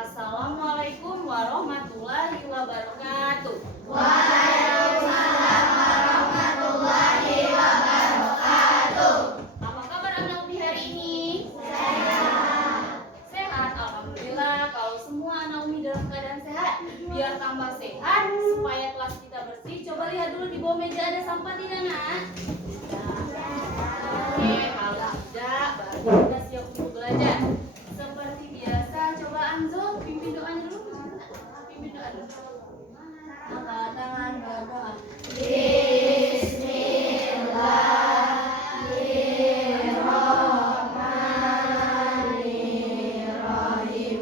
Assalamualaikum warahmatullahi wabarakatuh. Waalaikumsalam warahmatullahi wabarakatuh. Apa kabar anak Umi hari ini? Sehat. Sehat, alhamdulillah. Kalau semua anak Umi dalam keadaan sehat, biar tambah sehat, supaya kelas kita bersih. Coba lihat dulu di bawah meja ada sampah tidak, Nak? Oke, kalau tidak, berarti kita siap untuk belajar. Seperti biasa, coba Anzo pimpin doanya dulu. Pimpin doa dulu. Angkat tangan berdoa. Bismillahirrahmanirrahim.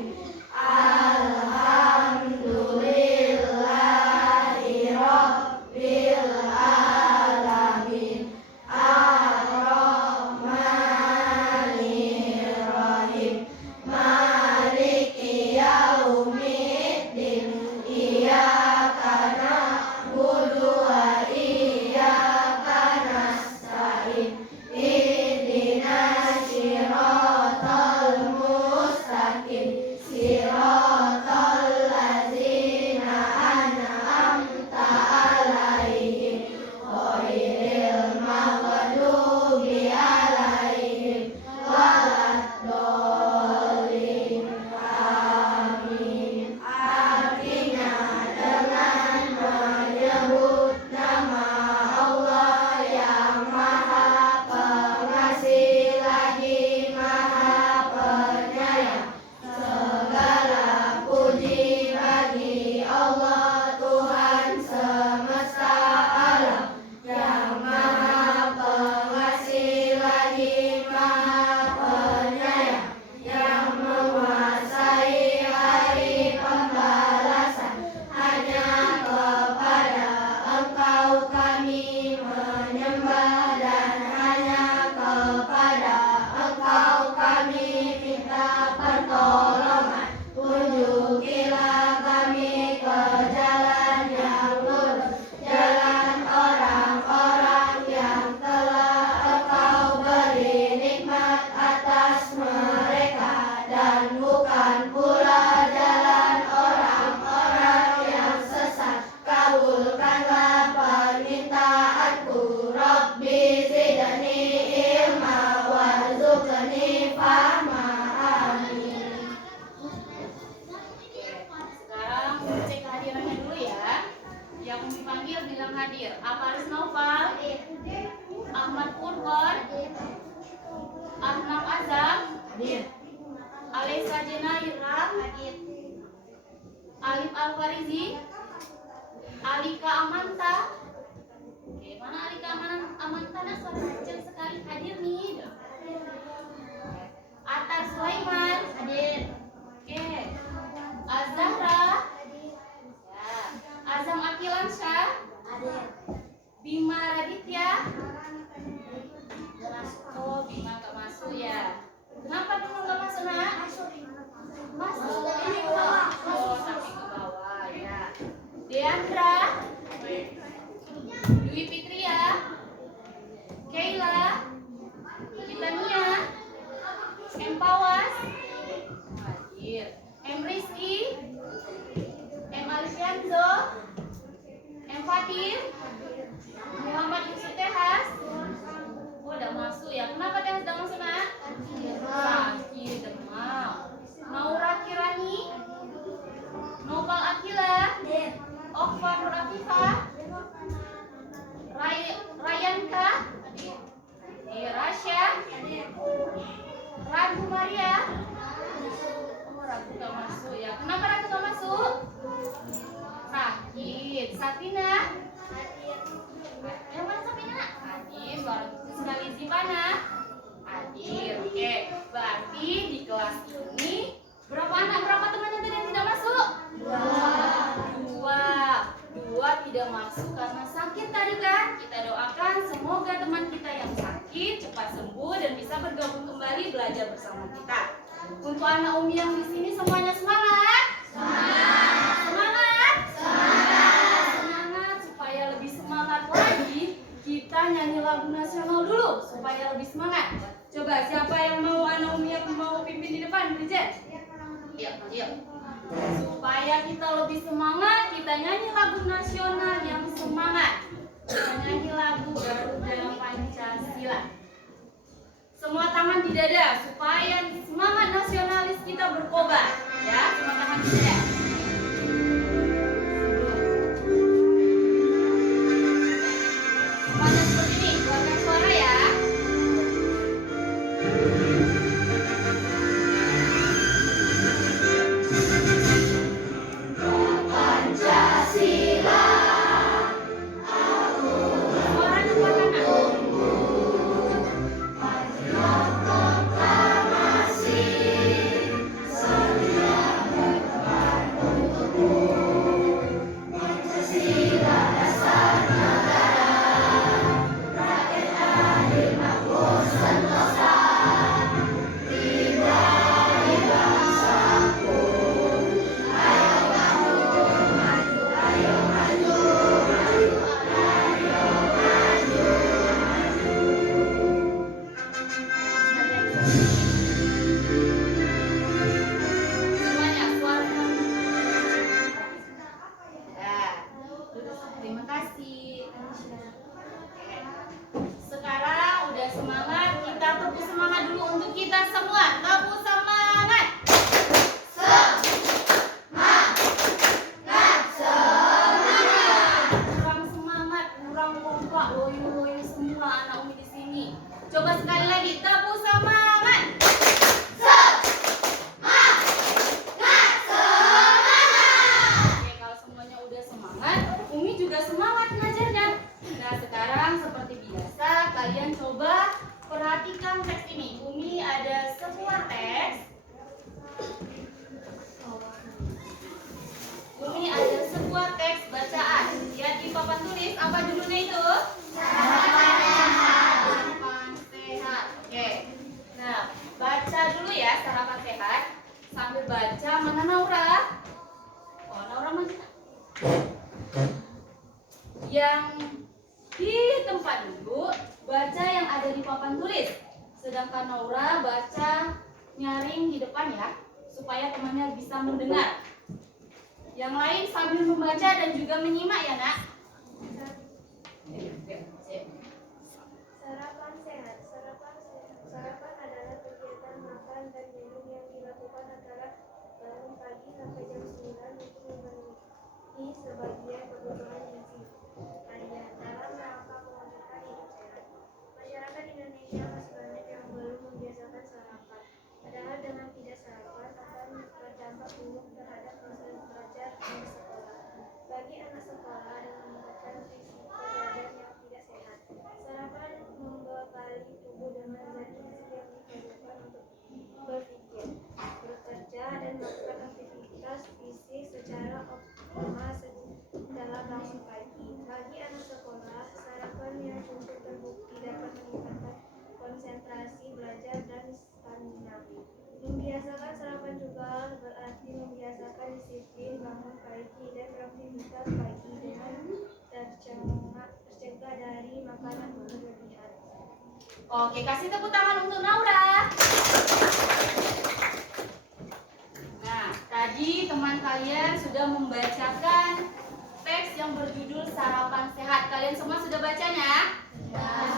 Alhamdulillahirabbil alamin. Ar-Rahmanirrahim. Maliki yaumiddin. Iyyaka na'budu wa iyyaka nasta'in. Ihdinas siratal mustaqim. Siratal ladzina an'amta 'alaihim ghairil maghdubi 'alaihim waladdallin. Amin. Artinya dengan menyebut nama Allah yang Maha Pengasih lagi Maha Penyayang. Segala puji bagi Allah Tuhan semesta alam, yang Maha Pengasih lagi Maha Penyayang, yang menguasai hari pembalasan. Hanya kepada Engkau kami menyembah, dan hanya kepada Engkau kami minta pertolongan. Tunjukilah kami ke jalan yang lurus, jalan orang-orang yang telah Engkau beri nikmat atas mereka, dan bukan pula jalan orang-orang yang sesat. Kabulkanlah permintaanku, Rabbi zidni ilma warzuqni fahma. Amin. Sekarang cek kehadirannya dulu ya. Yang dipanggil bilang hadir. Apalis Naufal, Ahmad Furqan, Ahnaf Azam, Alisa Jenaira, Alif Alfarizi, Alika Amanta. Oke, mana Alika Amanta? Nah, suara kecil sekali hadir nih. Atar Sulaiman hadir. Oke. Azahra. Ya. Azam Akilansyah. Bima Raditya. Oh, Bima gak masuk ya. Kenapa Bima gak masuk, Nak? Masuk. Oh, tapi ke bawah ya. Deandra. Dwi Fitria. Keila. Titania. Empawas. Hadir. M Rizky. M Alfianzo. M Fatir. Muhammad Yusuf Tehas. Oh, udah masuk ya. Kenapa Tehas udah masuk, Nak? Sakit demam. Maura Kirani. Nopal Akila. Okfa Nur Afifah. Rayanka. Rasya. Ragu Maria. Oh, Ragu gak masuk ya. Kenapa Ragu gak masuk? Sakit. Safina. Yang mana Safina, Nak? Hadir. Suara kecil sekali. Zivana. Hadir. Oke. Berarti di kelas ini berapa anak, berapa temannya tadi yang tidak masuk? Dua tidak masuk karena sakit tadi kan. Kita doakan semoga teman kita yang sakit cepat sembuh dan bisa bergabung kembali belajar bersama kita. Untuk anak Umi yang di sini semuanya semangat. Semangat. Semangat supaya lebih semangat lagi. Kita nyanyi lagu nasional dulu supaya lebih semangat. Coba siapa yang mau anak Umi yang mau pimpin di depan, Bridget? Yuk. Supaya kita lebih semangat, kita nyanyi lagu nasional yang semangat. Kita nyanyi lagu Garuda Pancasila. Semua tangan di dada supaya semangat nasionalis kita berkobar. Ya, semua tangan di dada. Semuanya seperti ini, keluarkan suara ya. Suaranya keluarkan. Semuanya suaranya. Ya, terima kasih. Sekarang udah semangat, kita tepuk semangat dulu untuk kita semua. Tepuk semangat. Kurang semangat, kurang kompak, loyo-loyo semua anak Umi di sini. Coba sekali lagi, tepuk semangat. Oke, kalau semuanya udah semangat, Umi juga semangat ngajarnya. Nah, sekarang seperti biasa, kalian coba perhatikan teks ini. Umi ada sebuah teks. Umi ada sebuah teks bacaan. Lihat di papan tulis, apa judulnya itu? Sarapan sehat. Oke. Nah, baca dulu ya sarapan sehat. Sambil baca, mana Naura? Oh, Naura mana? Yang di tempat duduk, baca yang ada di papan tulis. Sedangkan Naura baca nyaring di depan ya, supaya temannya bisa mendengar. Yang lain sambil membaca dan juga menyimak ya, Nak. Sarapan sehat. Sarapan adalah kegiatan makan dan minum yang dilakukan antara bangun pagi sampai jam 9 untuk memenuhi sebagian kebutuhan gizi harian dalam rangka mewujudkan hidup sehat. Masyarakat Indonesia masih banyak yang belum membiasakan sarapan. Padahal dengan tidak sarapan akan berdampak buruk terhadap proses belajar di sekolah. Bagi anak sekolah dan meningkatkan risiko badan yang tidak sehat. Sarapan membekali tubuh dengan zat gizi yang diperlukan untuk berpikir, bekerja, dan melakukan aktivitas fisik secara optimal setelah bangun pagi. Bagi anak sekolah, sarapan yang cukup terbukti dapat meningkatkan konsentrasi belajar dan stamina. Membiasakan sarapan juga berarti membiasakan disiplin bangun pagi dan beraktivitas pagi dengan tercegah dari makanan berlebihan. Oke, kasih tepuk tangan untuk Naura. Nah, tadi teman kalian sudah membacakan teks yang berjudul Sarapan Sehat. Kalian semua sudah bacanya?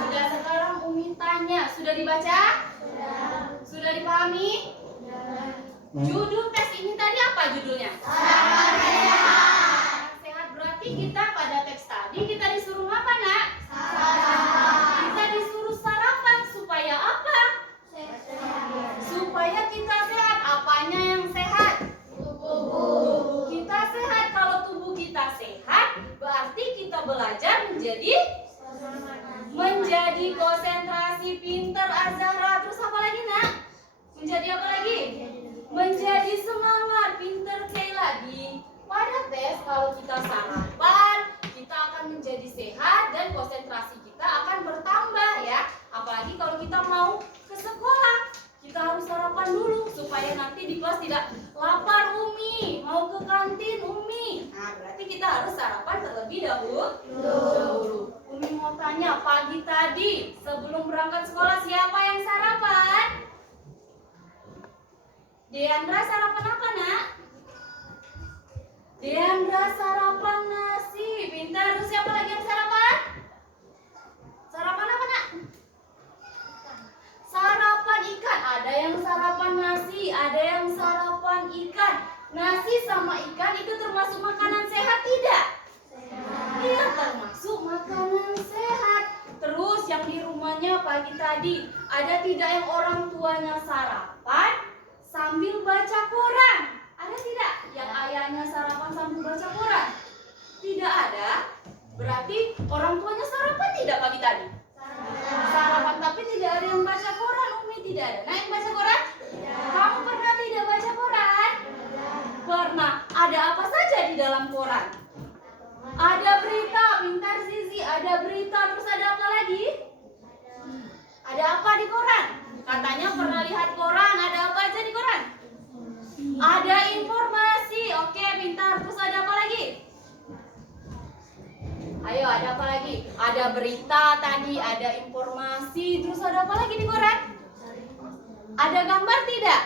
Sudah. Sekarang Umi tanya, sudah dibaca? Sudah dipahami? Judul teks ini tadi apa judulnya? Sarapan sehat. Berarti kita pada teks tadi kita disuruh apa, Nak? Kita disuruh sarapan supaya apa? Supaya kita sehat. Apanya yang sehat? Tubuh kita sehat. Kalau tubuh kita sehat, berarti kita belajar menjadi konsentrasi, pintar, azahra. Terus apa lagi, Nak? Menjadi apa lagi? Menjadi semangat, pintar, Kayla. Pada tes kalau kita sarapan, kita akan menjadi sehat dan konsentrasi kita akan bertambah ya. Apalagi kalau kita mau ke sekolah, kita harus sarapan dulu supaya nanti di kelas tidak lapar Umi, mau ke kantin Umi. Nah, berarti kita harus sarapan terlebih dahulu. Umi mau tanya, pagi tadi sebelum berangkat sekolah siapa yang sarapan? Deandra sarapan apa, Nak? Deandra sarapan nasi. Pintar. Terus siapa lagi yang sarapan? Sarapan apa, Nak? Sarapan ikan. Ada yang sarapan nasi, ada yang sarapan ikan. Nasi sama ikan itu termasuk makanan sehat tidak? Iya, termasuk makanan sehat. Terus yang di rumahnya pagi tadi, ada tidak yang orang tuanya sarapan sambil baca koran? Ada tidak yang ayahnya sarapan sambil baca koran? Tidak ada. Berarti orang tuanya sarapan tidak pagi tadi? Sarapan, tapi tidak ada yang baca koran. Umi tidak ada. Nah, yang baca koran? Kamu pernah tidak baca koran? Pernah. Ada apa saja di dalam koran? Ada berita. Pintar Zizi. Ada berita. Terus ada apa lagi? Ada apa di koran? Katanya pernah lihat koran. Ada apa aja di koran? Ada informasi. Oke, pintar. Terus ada apa lagi? Ayo, ada apa lagi? Ada berita tadi, ada informasi. Terus ada apa lagi di koran? Ada gambar tidak?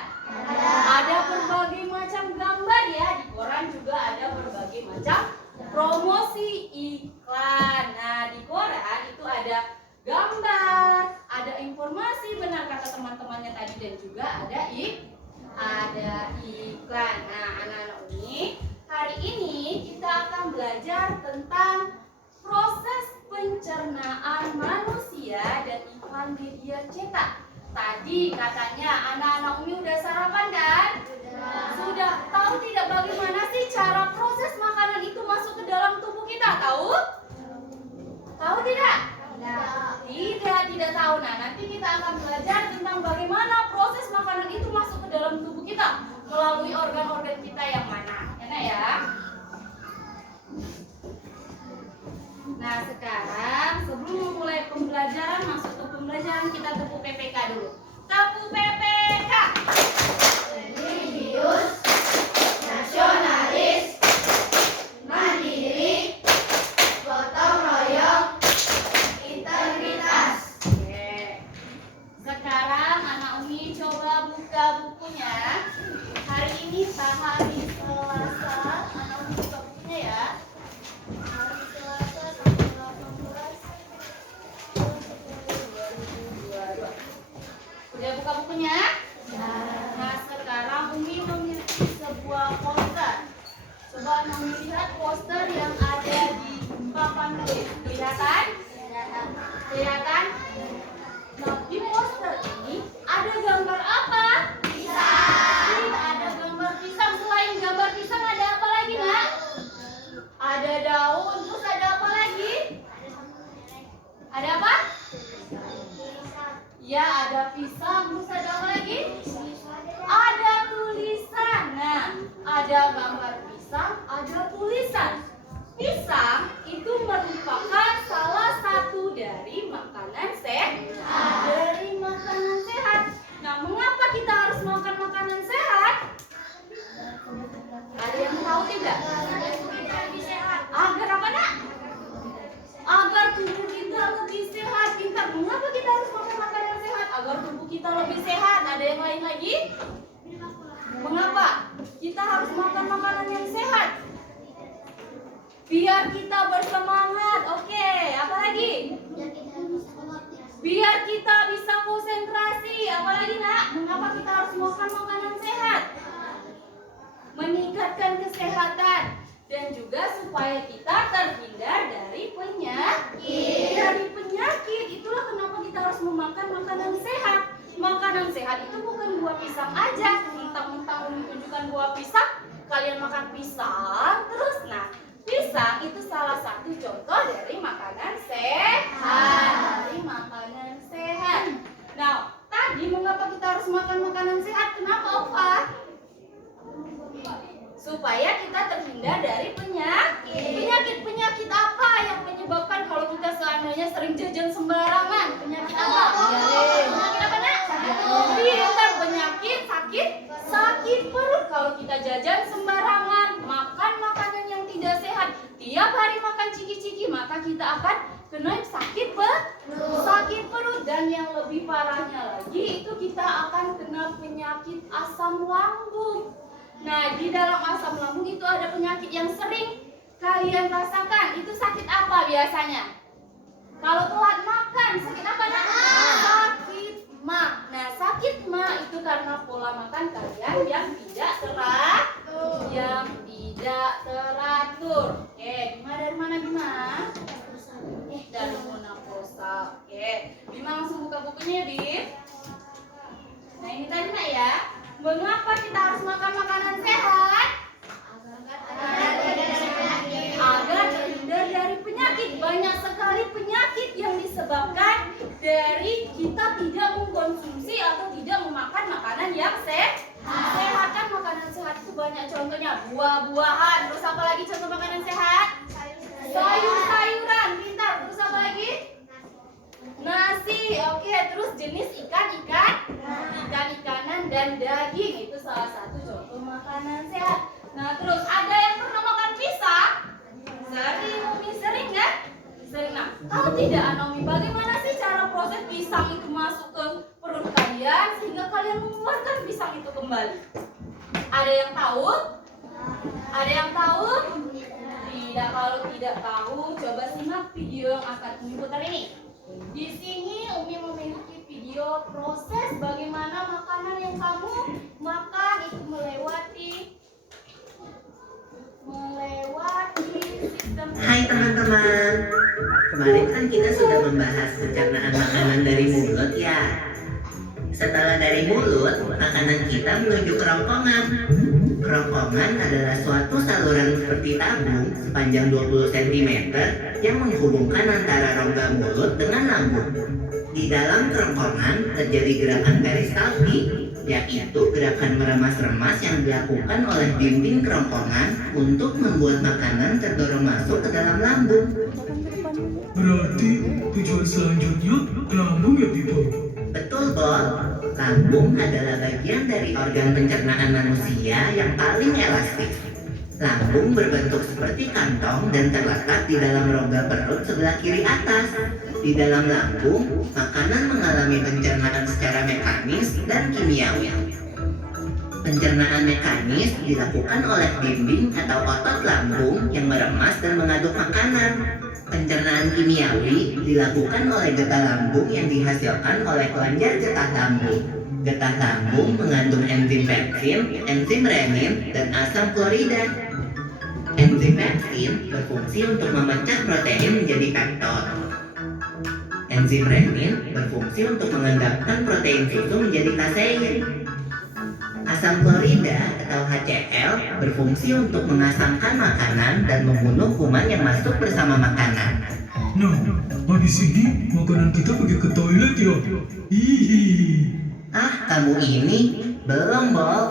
Ada berbagai macam gambar ya. Di koran juga ada berbagai macam promosi iklan. Nah, di koran itu ada gambar, ada informasi, benar kata teman-temannya tadi, dan juga ada iklan. Nah, anak-anak ini, hari ini kita akan belajar tentang proses pencernaan manusia dan iklan media cetak. Tadi katanya anak-anak Umi udah sarapan kan? Sudah. Tahu tidak bagaimana sih cara proses makanan itu masuk ke dalam tubuh kita? Tahu? Tahu tidak? Tidak tahu. Nah, nanti kita akan belajar tentang bagaimana proses makanan itu masuk ke dalam tubuh kita melalui organ-organ kita yang mana. Enak ya? Nah, sekarang sebelum memulai pembelajaran, masuk ke pembelajaran, kita tepuk PPK dulu. Tepuk PPK. Religius, nasionalis, mandiri, gotong royong, integritas. Oke. Sekarang anak Umi coba buka bukunya. Hari ini hari Selasa. Anak Umi buka bukunya ya. Hari Selasa tanggal 18 Udah buka bukunya? Nah, sekarang Umi memiliki sebuah poster. Coba Anda melihat poster yang ada di papan tulis. Kelihatan? Kelihatan? Nah, di poster ini ada gambar apa? Pisang. Ada gambar pisang. Selain gambar pisang ada apa lagi, Nak? Ada daun. Terus ada apa lagi? Ada apa? Ya, ada pisang. Terus ada apa lagi? Ada tulisan. Nah, ada gambar pisang, ada tulisan. Pisang itu merupakan salah satu dari makanan sehat. Nah, mengapa kita harus makan makanan sehat? Ada yang tahu tidak? Agar apa, Nak? Agar tubuh kita lebih sehat. Pintar. Mengapa kita harus makan makanan sehat? Agar tubuh kita lebih sehat. Ada yang lain lagi? Mengapa kita harus makan makanan yang sehat? Biar kita bersemangat. Oke, apa lagi? Biar kita bisa konsentrasi. Apa lagi, Nak? Mengapa kita harus makan makanan sehat? Meningkatkan kesehatan. Dan juga supaya kita terhindar dari penyakit. Dari penyakit, itulah kenapa kita harus memakan makanan sehat. Makanan sehat itu bukan buah pisang aja. Mentang-mentang menunjukkan buah pisang, kalian makan pisang terus. Nah, pisang itu salah satu contoh dari makanan sehat. Nah, tadi mengapa kita harus makan makanan sehat? Kenapa, Opa? Supaya kita terhindar dari penyakit. Penyakit apa yang menyebabkan kalau kita seandainya sering jajan sembarangan? Penyakit apa? Penyakit apa, Nak? Pintar. Penyakit sakit perut. Kalau kita jajan sembarangan, makan makanan yang tidak sehat, tiap hari makan ciki-ciki, maka kita akan kena sakit perut. Dan yang lebih parahnya lagi, itu kita akan kena penyakit asam lambung. Nah, di dalam asam lambung itu ada penyakit yang sering kalian rasakan. Itu sakit apa biasanya? Kalau telat makan, sakit apa nak? Sakit ma. Nah, sakit ma itu karena pola makan kalian yang tidak teratur. Oke, Bima dari mana Bima? Dari Monaposa. Oke, Bima langsung buka bukunya ya, Bim. Nah, ini tadi nak ya. Mengapa kita harus makan makanan sehat? Agar terhindar dari penyakit. Banyak sekali penyakit yang disebabkan dari kita tidak mengkonsumsi atau tidak memakan makanan yang sehat. Kan makanan sehat itu banyak contohnya, buah-buahan. Terus apa lagi contoh makanan sehat? Sayur-sayuran, pintar. Terus apa lagi? Nasi. Oke, terus jenis ikan-ikanan dan daging. Itu salah satu contoh makanan sehat. Nah, terus ada yang pernah makan pisang? Sering kan? Sering. Nah, kalau tidak Anomi, bagaimana sih cara proses pisang itu masuk ke perut kalian sehingga kalian mengeluarkan pisang itu kembali? Ada yang tahu? Ada yang tahu? Tidak. Kalau tidak tahu, coba simak video yang akan Umi putar ini. Di sini Umi memiliki video proses bagaimana makanan yang kamu makan itu melewati sistem. Hai teman-teman, kemarin kan kita sudah membahas pencernaan makanan dari mulut ya. Setelah dari mulut, makanan kita menuju kerongkongan. Kerongkongan adalah suatu saluran seperti tabung sepanjang 20 cm yang menghubungkan antara rongga mulut dengan lambung. Di dalam kerongkongan terjadi gerakan peristaltik, yaitu gerakan meremas-remas yang dilakukan oleh dinding kerongkongan untuk membuat makanan terdorong masuk ke dalam lambung. Berarti tujuan selanjutnya lambung ya, Bibo? Betul, Bob. Lambung adalah bagian dari organ pencernaan manusia yang paling elastis. Lambung berbentuk seperti kantong dan terletak di dalam rongga perut sebelah kiri atas. Di dalam lambung, makanan mengalami pencernaan secara mekanis dan kimiawi. Pencernaan mekanis dilakukan oleh dinding atau otot lambung yang meremas dan mengaduk makanan. Pencernaan kimiawi dilakukan oleh getah lambung yang dihasilkan oleh kelenjar getah lambung. Getah lambung mengandung enzim pepsin, enzim renin, dan asam klorida. Enzim pepsin berfungsi untuk memecah protein menjadi peptid. Enzim renin berfungsi untuk mengendapkan protein susu menjadi kasein. Asam klorida atau HCl berfungsi untuk mengasamkan makanan dan membunuh kuman yang masuk bersama makanan. Nah, habis ini makanan kita pergi ke toilet ya? Hihi. Kamu ini belum, Bob.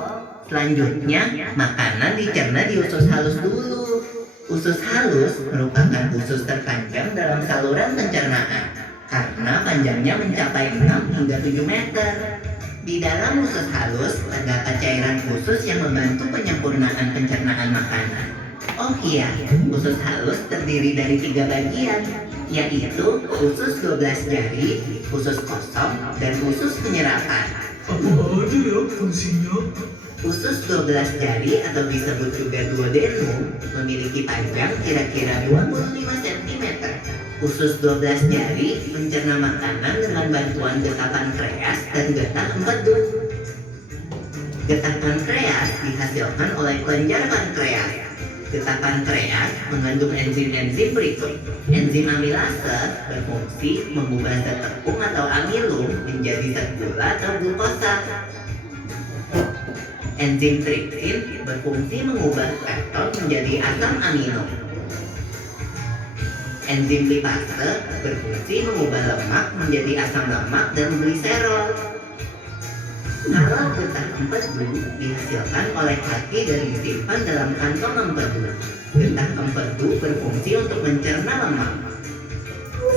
Selanjutnya, makanan dicerna di usus halus dulu. Usus halus merupakan usus terpanjang dalam saluran pencernaan karena panjangnya mencapai 6 hingga 7 meter. Di dalam usus halus terdapat cairan khusus yang membantu penyempurnaan pencernaan makanan. Oh iya, usus halus terdiri dari 3 bagian, yaitu usus 12 jari, usus kosong, dan usus penyerapan. Apa aja ya fungsinya? Usus 12 jari atau disebut juga duodenum memiliki panjang kira-kira 25 cm. Usus 12 jari mencerna makanan dengan bantuan getah pankreas dan getah empedu. Getah pankreas dihasilkan oleh kelenjar pankreas. Getah pankreas mengandung enzim-enzim berikut. Enzim amilase berfungsi mengubah zat tepung atau amilum menjadi zat gula atau glukosa. Enzim tripsin berfungsi mengubah peptid menjadi asam amino. Enzim lipase berfungsi mengubah lemak menjadi asam lemak dan gliserol. Kalau getah empedu dihasilkan oleh hati dan disimpan dalam kantong empedu. Getah empedu berfungsi untuk mencerna lemak.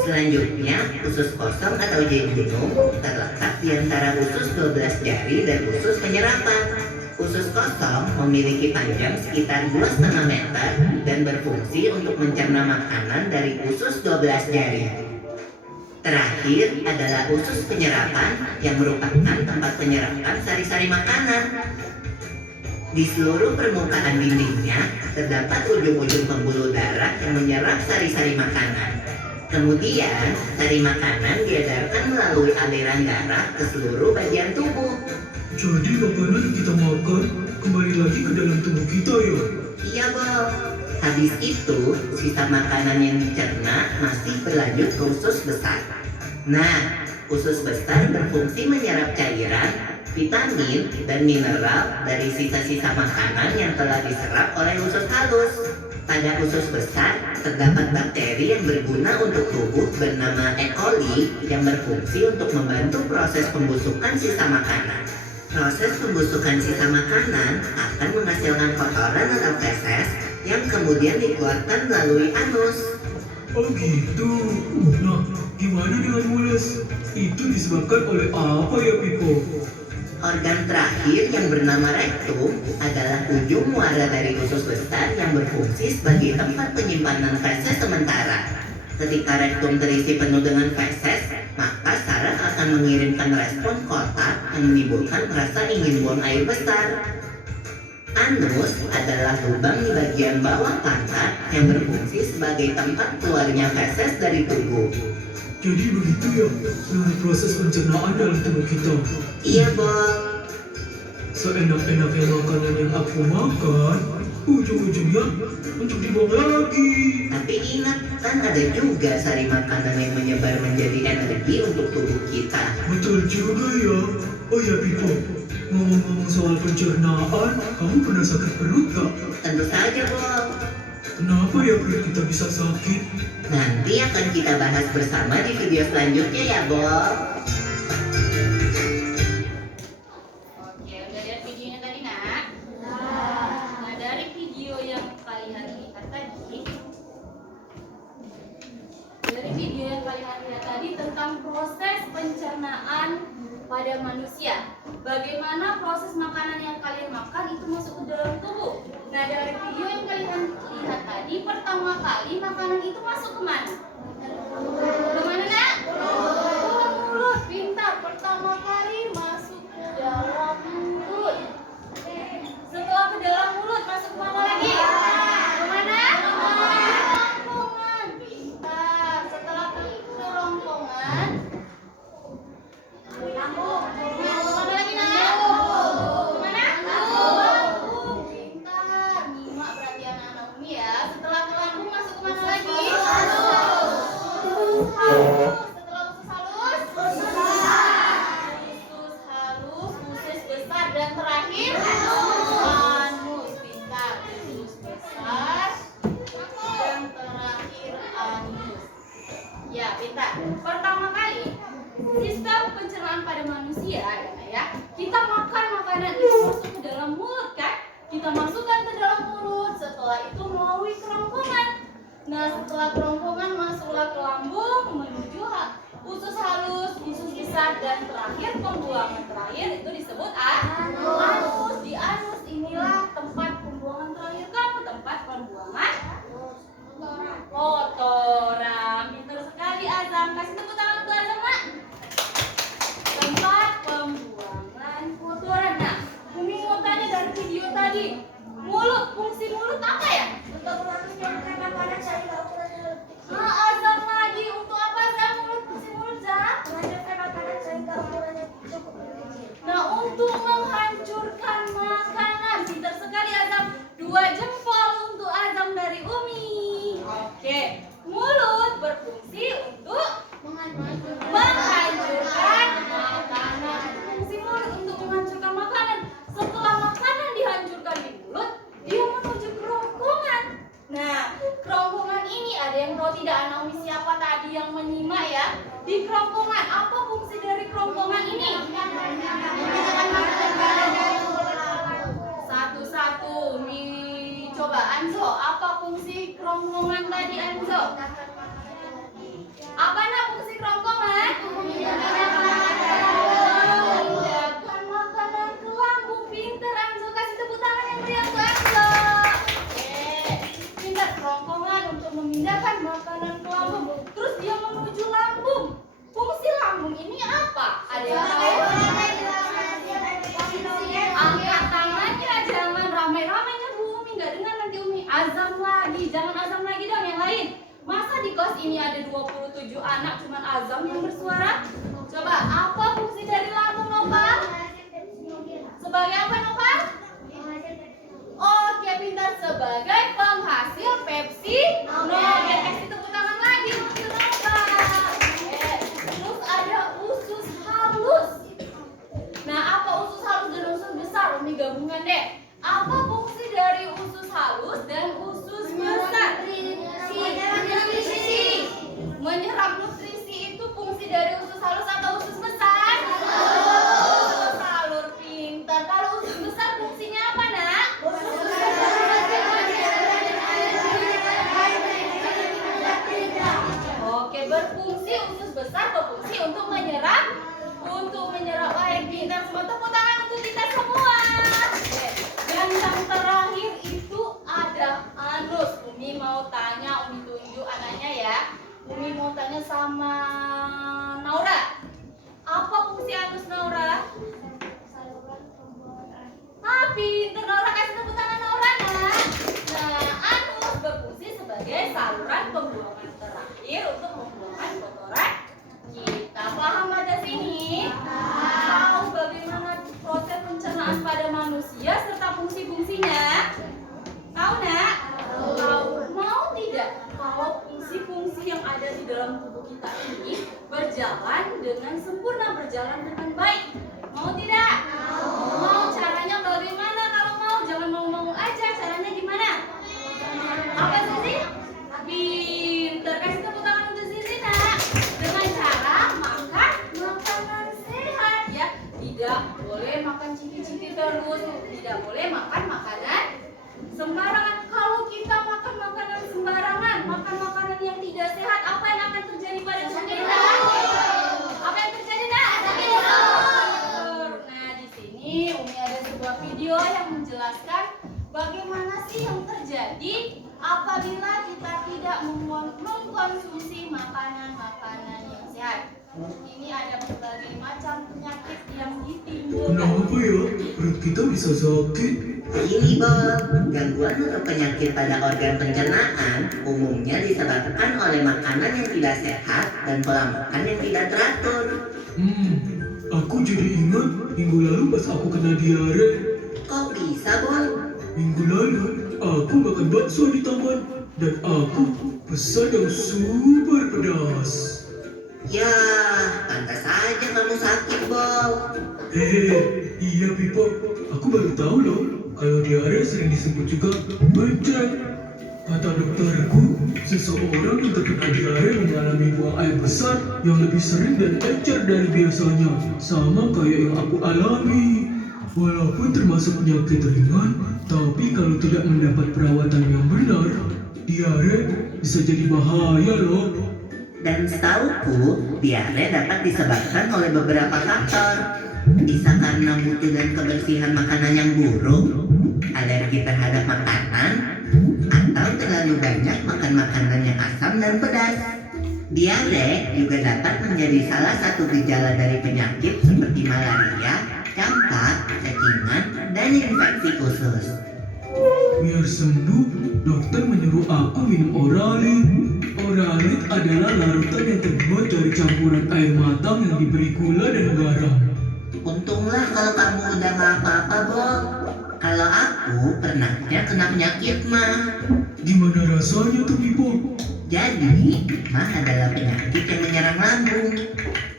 Selanjutnya, usus kosong atau jejunum terletak di antara usus 12 jari dan usus penyerapan. Usus kosong memiliki panjang sekitar 2,5 meter dan berfungsi untuk mencerna makanan dari usus 12 jari. Terakhir adalah usus penyerapan yang merupakan tempat penyerapan sari-sari makanan. Di seluruh permukaan dindingnya terdapat ujung-ujung pembuluh darah yang menyerap sari-sari makanan. Kemudian, sari makanan diedarkan melalui aliran darah ke seluruh bagian tubuh. Jadi makanan yang kita makan kembali lagi ke dalam tubuh kita ya? Iya, Bob. Habis itu, sisa makanan yang dicerna masih berlanjut ke usus besar. Nah, usus besar berfungsi menyerap cairan, vitamin, dan mineral dari sisa-sisa makanan yang telah diserap oleh usus halus. Pada usus besar, terdapat bakteri yang berguna untuk tubuh bernama E. coli yang berfungsi untuk membantu proses pembusukan sisa makanan. Proses pembusukan sisa makanan akan menghasilkan kotoran atau feses yang kemudian dikeluarkan melalui anus. Oh gitu. Nah, gimana dengan mules? Itu disebabkan oleh apa ya, Pipo? Organ terakhir yang bernama rektum adalah ujung muara dari usus besar yang berfungsi sebagai tempat penyimpanan feses sementara. Ketika rektum terisi penuh dengan feses, maka saraf akan mengirimkan respon kotak yang menimbulkan rasa ingin buang air besar. Anus adalah lubang di bagian bawah pantat yang berfungsi sebagai tempat keluarnya feses dari tubuh. Jadi begitu ya, seluruh proses pencernaan dalam tubuh kita. Iya, Bob. Seenak-enaknya makanan yang aku makan, ujung-ujungnya untuk dibuang lagi. Tapi ingat, kan ada juga sari makanan yang menyebar menjadi energi untuk tubuh kita. Betul juga ya. Oh ya Pipo, ngomong-ngomong soal pencernaan, kamu pernah sakit perut gak? Tentu saja, Bob. Kenapa ya perut kita bisa sakit? Nanti akan kita bahas bersama di video selanjutnya ya, Bob. Oke, udah lihat videonya tadi, Nak? Nah, dari video yang kalian lihat tadi tentang proses pencernaan pada manusia. Bagaimana proses makanan yang kalian makan itu masuk ke dalam tubuh. Nah, dari video yang kalian lihat tadi, pertama kali makanan itu masuk kemana? Kemana, Nak? Ke mulut. Pintar. Pertama kali masuk ke dalam mulut. Setelah ke dalam mulut, masuk kemana lagi? Kemana? Kerongkongan. Pintar. Setelah ke kerongkongan, lambung. Kemana lagi, Nak? Kemana? Lambung. Pintar. Nyimak berarti anak-anak Umi ya. Setelah ke lambung, masuk kemana lagi? Usus halus. Setelah usus halus, usus halus, usus besar, dan terakhir anus. Pintar. Usus besar dan terakhir anus. Ya, pintar. Pertama kali sistem pencernaan pada manusia ya, kita makan makanan itu masuk ke dalam mulut kan? Kita masukkan ke dalam mulut, setelah itu melalui kerongkongan. Nah, setelah kerongkongan masuklah ke lambung menuju usus halus, usus besar, dan terakhir pembuangan terakhir itu disebut anus. Di anus inilah tempat pembuangan terakhir kamu, tempat pembuangan kotoran. Pintar sekali Azam. Kasih tepuk tangan untuk Azam, Mak. Tempat pembuangan kotoran. Nah, Umi mau tanya dari video tadi, mulut, fungsi mulut apa ya? Untuk mengeluarkan makanan sehingga ukurannya lebih kecil. Azam lagi, untuk apa Azam? Fungsi mulut Zam? Menghancurkan makanan sehingga ukurannya cukup kecil. Nah, untuk menghancurkan makanan. Pintar sekali Azam. 2 jempol untuk Azam dari Umi. Oke, mulut berfungsi untuk menghancurkan makanan. Fungsi mulut untuk menghancurkan makanan. Setelah makanan dihancurkan di mulut, dia menuju kerongkongan. Nah, kerongkongan ini ada yang tahu tidak anak Umi siapa tadi yang menyimak ya? Di kerongkongan, apa fungsi dari kerongkongan ini? Satu-satu, Umi coba Anzo, apa fungsi kerongkongan tadi Anzo? Apa nak fungsi kerongkongan? Memindahkan makanan ke lambung. Pintar Anzo, kasih tepuk tangan yang meriah untuk Anzo. Pintar, kerongkongan untuk memindahkan makanan ke lambung. Terus dia menuju lambung. Fungsi lambung ini apa? Ada yang tahu? Angkat tangannya, jangan ini ada 27 anak cuman azam yang bersuara? Coba, apa fungsi dari lambung, Nopal? Sebagai apa, Nopal? Oke, pintar, sebagai penghasil Pepsi. Oke, kasih tepuk tangan lagi untuk Nopal. Terus ada usus halus. Nah, apa usus halus dan usus besar? Umi gabungan deh. Apa fungsi dari usus halus dan usus besar? Menyerap nutrisi itu fungsi dari usus halus atau usus besar? Usus halus, pintar. Kalau usus besar fungsinya apa, Nak? Oke, berfungsi usus besar berfungsi untuk menyerap air. Pintar, semua tepuk tangan untuk kita semua. Oke. Dan yang terakhir itu ada anus. Umi mau tanya, Umi tunjuk anaknya ya. Umi mau tanya sama Naura. Apa fungsi anus, Naura? Pintar, Naura, kasih tepuk tangan Naura, Nak. Nah, anus berfungsi sebagai saluran pembuangan terakhir untuk membuangkan kotoran kita. Paham pada sini? Tahu bagaimana proses pencernaan pada manusia serta fungsi-fungsinya? Tahu, Nak? Tahu. Mau tidak kalau fungsi-fungsi yang ada di dalam tubuh kita ini berjalan dengan sempurna, berjalan dengan baik? Mau tidak? Mau. Caranya bagaimana? Kalau mau, jangan mau-mau aja. Caranya gimana? Apa sih? Pintar, kasih tepuk tangan untuk Sisi, Nak. Dengan cara makan makanan sehat ya. Tidak boleh makan ciki-ciki terus, tidak boleh makan makanan sembarangan. Kalau kita makan makanan sembarangan, makan makanan yang tidak sehat, apa yang akan terjadi pada tubuh kita? Apa yang terjadi, Nak? Nah, di sini Umi ada sebuah video yang menjelaskan bagaimana sih yang terjadi apabila kita tidak mengkonsumsi makanan-makanan yang sehat. Ini ada berbagai macam penyakit yang ditimbulkan. Kenapa ya? Perut kita bisa sakit. Ini Bob, gangguan atau penyakit pada organ pencernaan umumnya disebabkan oleh makanan yang tidak sehat dan pola makan yang tidak teratur. Aku jadi ingat minggu lalu pas aku kena diare. Kok bisa, Bob? Minggu lalu aku makan bakso di taman dan aku pesan yang super pedas. Ya, pantas saja kamu sakit, Bob. Iya Pipa, aku baru tahu loh kalau diare sering disebut juga becek. Kata dokterku, seseorang yang terkena diare mengalami buang air besar yang lebih sering dan encer dari biasanya, sama kayak yang aku alami. Walaupun termasuk penyakit ringan, tapi kalau tidak mendapat perawatan yang benar, diare bisa jadi bahaya loh. Dan setauku, diare dapat disebabkan oleh beberapa faktor. Bisa karena mutu dan kebersihan makanan yang buruk, alergi terhadap makanan, atau terlalu banyak makan makanan yang asam dan pedas. Diare juga dapat menjadi salah satu gejala dari penyakit seperti malaria, campak, cacingan, dan infeksi khusus. Biar sembuh, dokter menyuruh aku minum Oralit. Oralit adalah larutan yang terbuat dari campuran air matang yang diberi gula dan garam. Untunglah kalau kamu udah gak apa-apa, Bob. Kalau aku pernahnya kena penyakit mah. Gimana rasanya tuh, Pipo? Jadi, mah adalah penyakit yang menyerang lambung.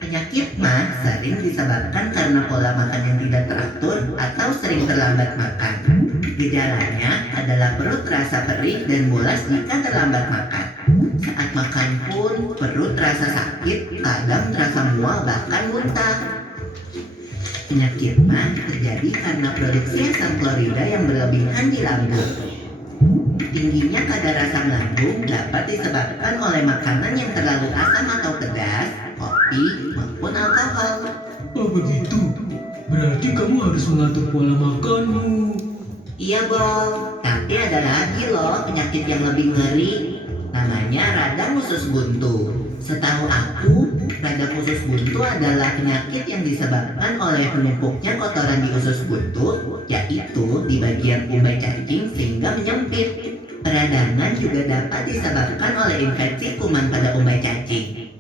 Penyakit mah sering disebabkan karena pola makan yang tidak teratur atau sering terlambat makan. Gejalanya adalah perut terasa perih dan mulas jika terlambat makan. Saat makan pun perut terasa sakit, kadang terasa mual bahkan muntah. Penyakit mah terjadi karena produksi asam klorida yang berlebihan di lambung. Tingginya kadar asam lambung dapat disebabkan oleh makanan yang terlalu asam atau pedas, kopi, maupun alkohol. Oh begitu? Berarti kamu harus mengatur pola makanmu. Iya, Bob. Tapi ada lagi loh penyakit yang lebih ngeri. Namanya radang usus buntu. Setahu aku, radang usus buntu adalah penyakit yang disebabkan oleh penumpuknya kotoran di usus buntu, yaitu di bagian umbai cacing sehingga menyempit. Peradangan juga dapat disebabkan oleh infeksi kuman pada umbai cacing.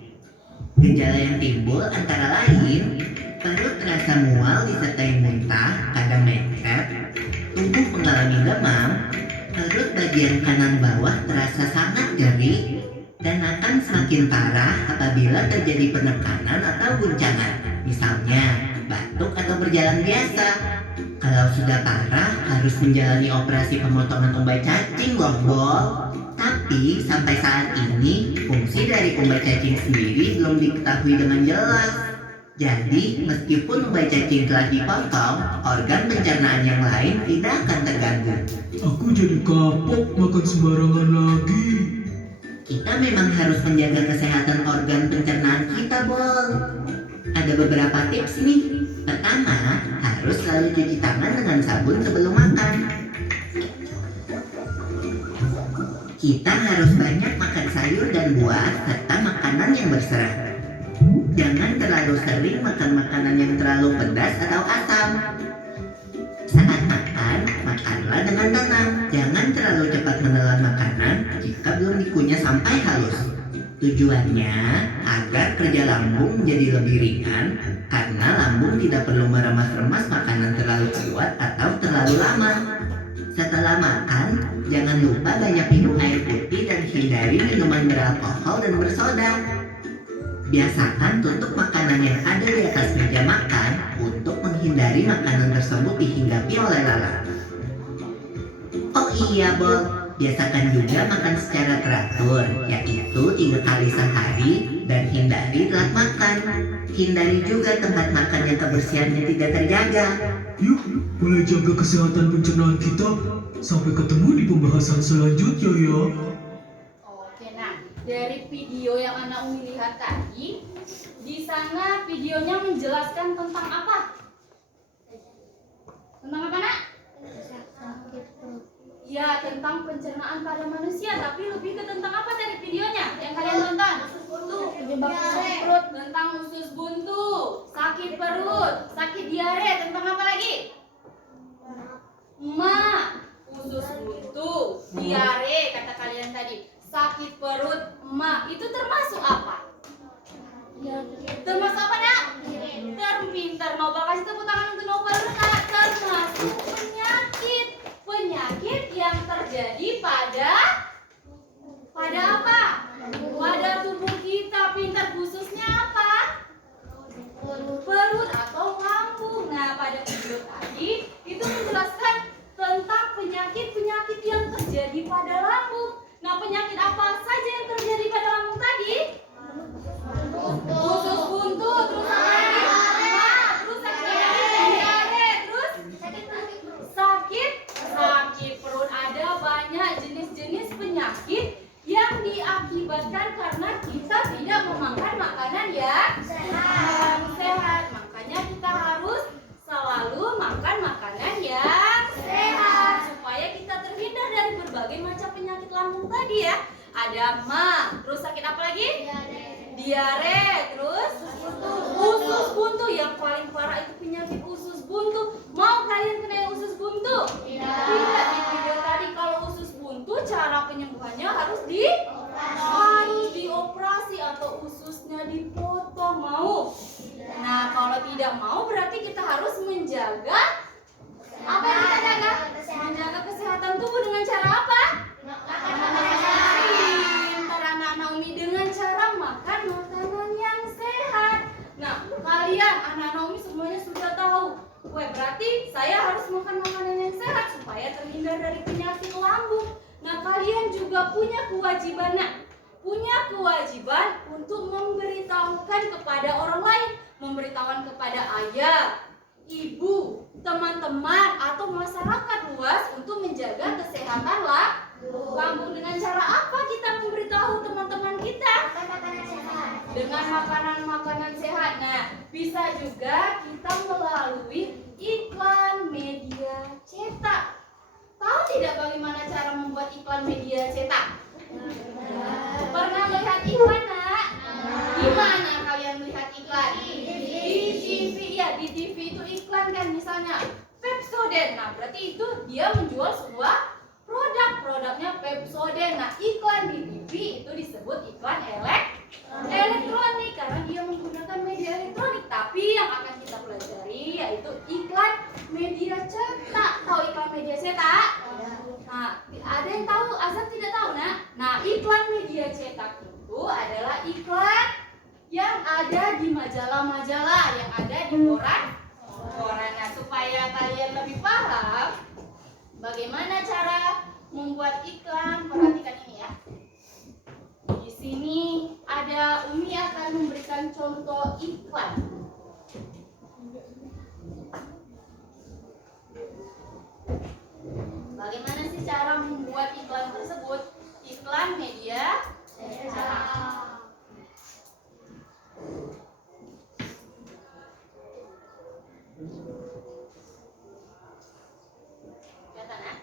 Gejala yang timbul antara lain perut terasa mual disertai muntah, kadang mencret, tubuh mengalami demam, perut bagian kanan bawah terasa sangat nyeri, dan akan semakin parah apabila terjadi penekanan atau guncangan, misalnya batuk atau berjalan biasa. Kalau sudah parah, harus menjalani operasi pemotongan umbai cacing loh, Bol. Tapi sampai saat ini, fungsi dari umbai cacing sendiri belum diketahui dengan jelas. Jadi, meskipun umbai cacing telah dipotong, organ pencernaan yang lain tidak akan terganggu. Aku jadi kapok makan sembarangan lagi. Kita memang harus menjaga kesehatan organ pencernaan kita, Bol. Ada beberapa tips nih. Pertama, harus selalu cuci tangan dengan sabun sebelum makan. Kita harus banyak makan sayur dan buah serta makanan yang berserat. Jangan terlalu sering makan makanan yang terlalu pedas atau asam. Saat makan, makanlah dengan tenang. Jangan terlalu cepat menelan makanan jika belum dikunyah sampai halus. Tujuannya agar kerja lambung menjadi lebih ringan karena lambung tidak perlu meremas-remas makanan terlalu kuat atau terlalu lama. Setelah makan, jangan lupa banyak minum air putih dan hindari minuman beralkohol dan bersoda. Biasakan tutup makanan yang ada di atas meja makan untuk menghindari makanan tersebut dihinggapi oleh lalat. Oh iya, Bol, biasakan juga makan secara teratur, yaitu 3 kali sehari dan hindari telat makan. Hindari juga tempat makan yang kebersihannya tidak terjaga. Yuk, mulai jaga kesehatan pencernaan kita. Sampai ketemu di pembahasan selanjutnya ya. Oke, nah dari video yang Anak Umi lihat tadi, di sana videonya menjelaskan tentang apa? Tentang apa, Nak? Ya, tentang pencernaan pada manusia, tapi lebih ke tentang apa tadi videonya yang kalian tonton? Penyebab usus perut, tentang usus buntu, sakit perut, sakit diare, tentang apa lagi? Usus buntu, diare kata kalian tadi, sakit perut, itu termasuk apa? Termasuk apa, Nak? Terpintar. Nobel kasih tepuk tangan untuk Nobel, Nak. Termasuk penyakit yang terjadi pada apa? Pada tubuh kita. Pintar khususnya apa? Perut atau lambung. Nah, pada video tadi itu menjelaskan tentang penyakit-penyakit yang terjadi pada lambung. Nah, penyakit apa saja yang terjadi pada lambung tadi? Usus buntu, terus apa lagi? Terus diare, terus sakit perut. Ada banyak jenis-jenis penyakit yang diakibatkan karena kita tidak memakan makanan yang sehat. Makanya kita harus selalu makan makanan yang sehat supaya kita terhindar dari berbagai macam penyakit lambung tadi ya. Ada terus sakit apa lagi? Diare, terus usus buntu. Yang paling parah itu penyakit usus buntu. Mau kalian kena usus buntu? Tidak. Di video tadi kalau usus buntu cara penyembuhannya harus dioperasi atau ususnya dipotong. Mau? Nah, kalau tidak mau berarti kita harus menjaga apa yang kita jaga? Menjaga kesehatan tubuh dengan cara apa? Pintar anak-anak Umi, dengan cara makan makanan yang sehat. Nah, kalian anak-anak Umi semuanya sudah tahu. Berarti saya harus makan makanan yang sehat supaya terhindar dari penyakit lambung. Nah, kalian juga punya kewajiban, untuk memberitahukan kepada orang lain, memberitahukan kepada ayah, ibu, teman-teman atau masyarakat luas untuk menjaga kesehatan lambung. Dengan cara apa kita memberitahu teman-teman kita? Dengan makanan-makanan sehat. Nah, bisa juga kita melalui iklan media cetak. Tahu tidak bagaimana cara membuat iklan media cetak? Pernah lihat iklan, Nak? Di mana kalian melihat iklan? Di TV. Ya, di TV itu iklan kan, misalnya Pepsodent. Nah, berarti itu dia menjual sebuah produknya Pepsodent. media cetak itu adalah iklan yang ada di majalah-majalah, yang ada di koran. Nah, supaya kalian lebih paham bagaimana cara membuat iklan, perhatikan ini ya. Di sini ada Umi akan memberikan contoh iklan. Bagaimana sih cara membuat iklan tersebut? Iklan media cetak. Kelihatan ya? Bentar ya.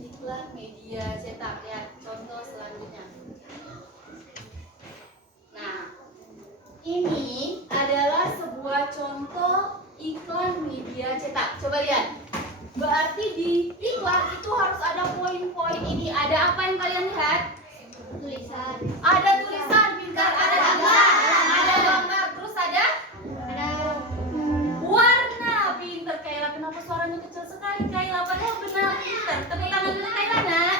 Iklan media cetak ya, contoh selanjutnya. Nah, ini adalah sebuah contoh iklan media cetak. Coba lihat. Berarti di iklan itu harus ada poin-poin ini. Ada apa yang kalian lihat? Tulisan. Ada tulisan, pintar. Ada gambar. Terus ada warna, pintar. Kaila, kenapa suaranya kecil sekali? Kaila, padahal benar pintar. Tepuk tangan dulu Kaila, nak.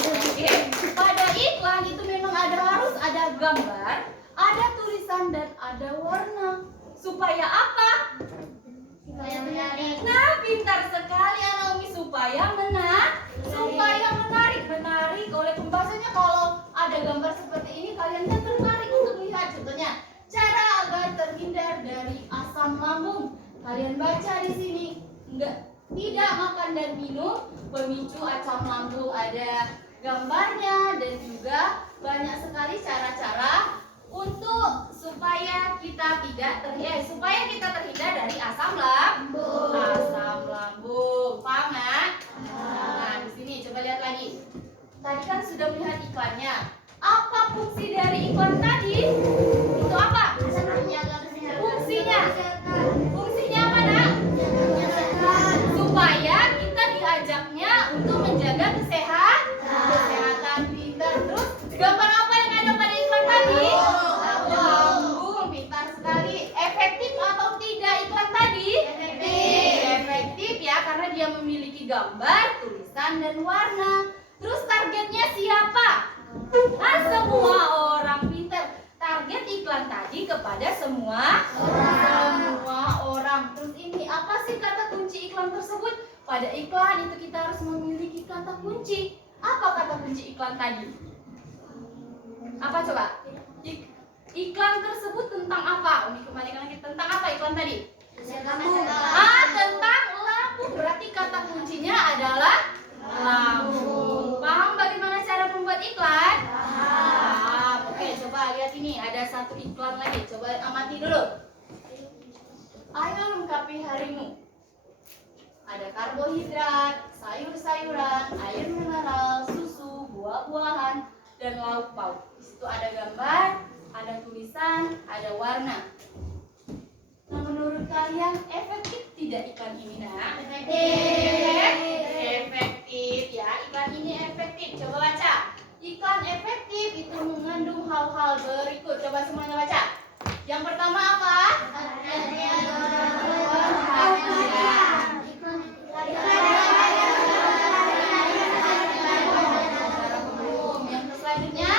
Oke. Pada iklan itu memang harus ada gambar, ada tulisan dan ada warna. Supaya apa? Supaya menarik. Nah, pintar sekali Anak Umi, supaya menarik oleh pembahasannya. Kalau ada gambar seperti ini, kalian kan tertarik untuk melihat. Contohnya, cara agar terhindar dari asam lambung. Kalian baca di sini, tidak makan dan minum pemicu asam lambung. Ada gambarnya dan juga banyak sekali cara-cara untuk supaya kita terhindar dari asam lambung. Paham nggak? Nah, di sini coba lihat lagi. Tadi kan sudah melihat iklannya. Apa fungsi dari iklan tadi? Itu apa? Fungsinya apa, Nak? Supaya kita diajaknya untuk menjaga kesehatan. Pintar. Terus gambar apa yang ada pada iklan tadi? Lambung. Pintar sekali. Efektif atau tidak iklan tadi? Efektif ya, karena dia memiliki gambar, tulisan, dan warna. Terus targetnya siapa? Semua orang. Pintar. Target iklan tadi kepada semua orang. Terus ini apa sih kata kunci iklan tersebut? Pada iklan itu kita harus memiliki kata kunci. Apa kata kunci iklan tadi? Apa coba? Iklan tersebut tentang apa? Umi kembalikan lagi, tentang apa iklan tadi? Tentang lambung. Berarti kata kuncinya adalah lambung. Paham bagaimana cara membuat iklan? Paham. Oke, coba lihat ini. Ada satu iklan lagi. Coba amati dulu. Ayo lengkapi harimu. Ada karbohidrat, sayur-sayuran, air mineral, susu, buah-buahan, dan lauk pauk. Di situ ada gambar, ada tulisan, ada warna. Nah, menurut kalian efektif tidak iklan ini, Nak? Efektif ya, iklan ini efektif. Coba baca. Iklan efektif itu mengandung hal-hal berikut. Coba semuanya baca. Yang pertama apa? Yang selanjutnya?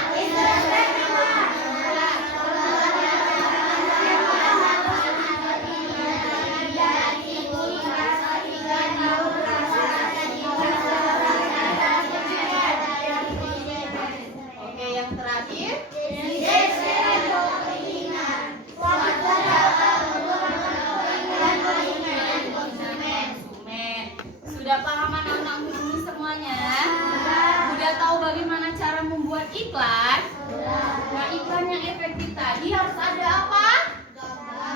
Oke, yang terakhir? Sudah paham anak-anak ini semuanya? Sudah tahu bagaimana cara membuat iklan? Nah, iklan yang efektif tadi harus ada apa?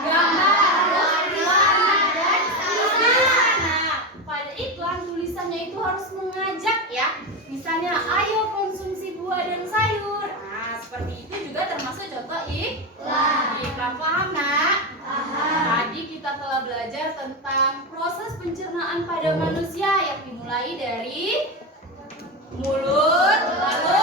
Gambar, warna, dan tulisan. Nah, pada iklan tulisannya itu harus mengajak ya. Misalnya, ayo konsumsi buah dan sayur. Nah, seperti itu juga termasuk contoh iklan. Iklan, paham, Nak? Tadi kita telah belajar tentang proses pencernaan pada manusia yang dimulai dari mulut, lalu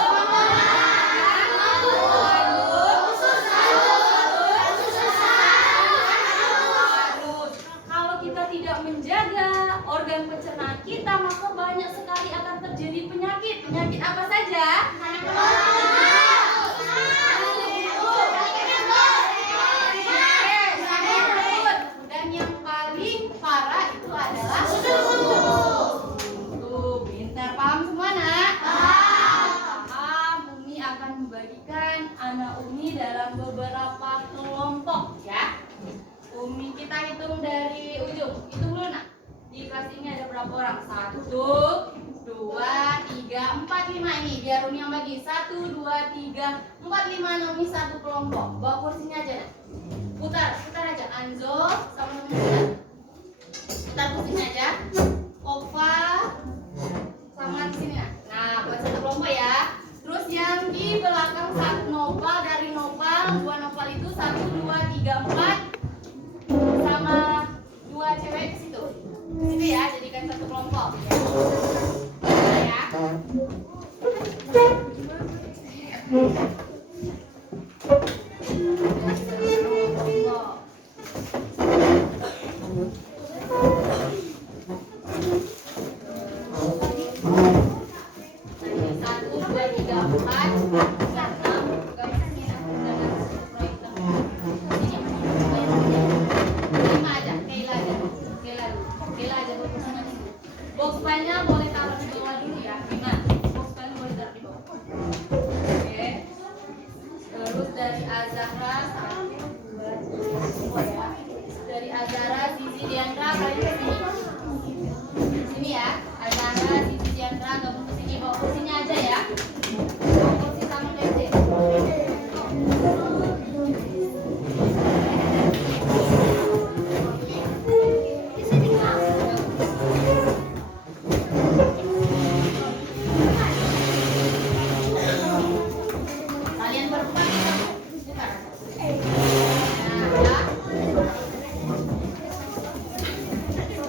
Penyakit apa saja? Dan yang paling parah itu adalah tuh, pintar. Paham semua, Nak? Paham. Umi akan membagikan anak Umi dalam beberapa kelompok ya. Umi kita hitung dari ujung. Hitung dulu, Nak. Di kelas ini ada berapa orang? 1, 2, 3, 4, 5 ini. Biar Umi yang bagi. 1, 2, 3, 4, 5, Umi satu kelompok. Bawa kursinya aja, Nak. Putar aja. Anzo sama Umi putar. Putar kursinya aja. Ova sama di sini, Nak. Nah, buat satu kelompok ya. Terus yang di belakang satu nopal, dari nopal, 2 nopal itu 1, 2, 3, 4 sama 2 cewek ke situ. Ke situ ya, jadikan satu kelompok. Nah, ya. Box filenya boleh taruh di bawah dulu ya. Box filenya boleh taruh di bawah. Oke. Terus dari Azahra dari Azahra, Zizi, Diandra, kalian ke sini. Sini ya. Azahra, Zizi, Diandra, gabung ke sini. Bawa kursinya aja ya. Bawa kursi sama Dede. Kalian berempat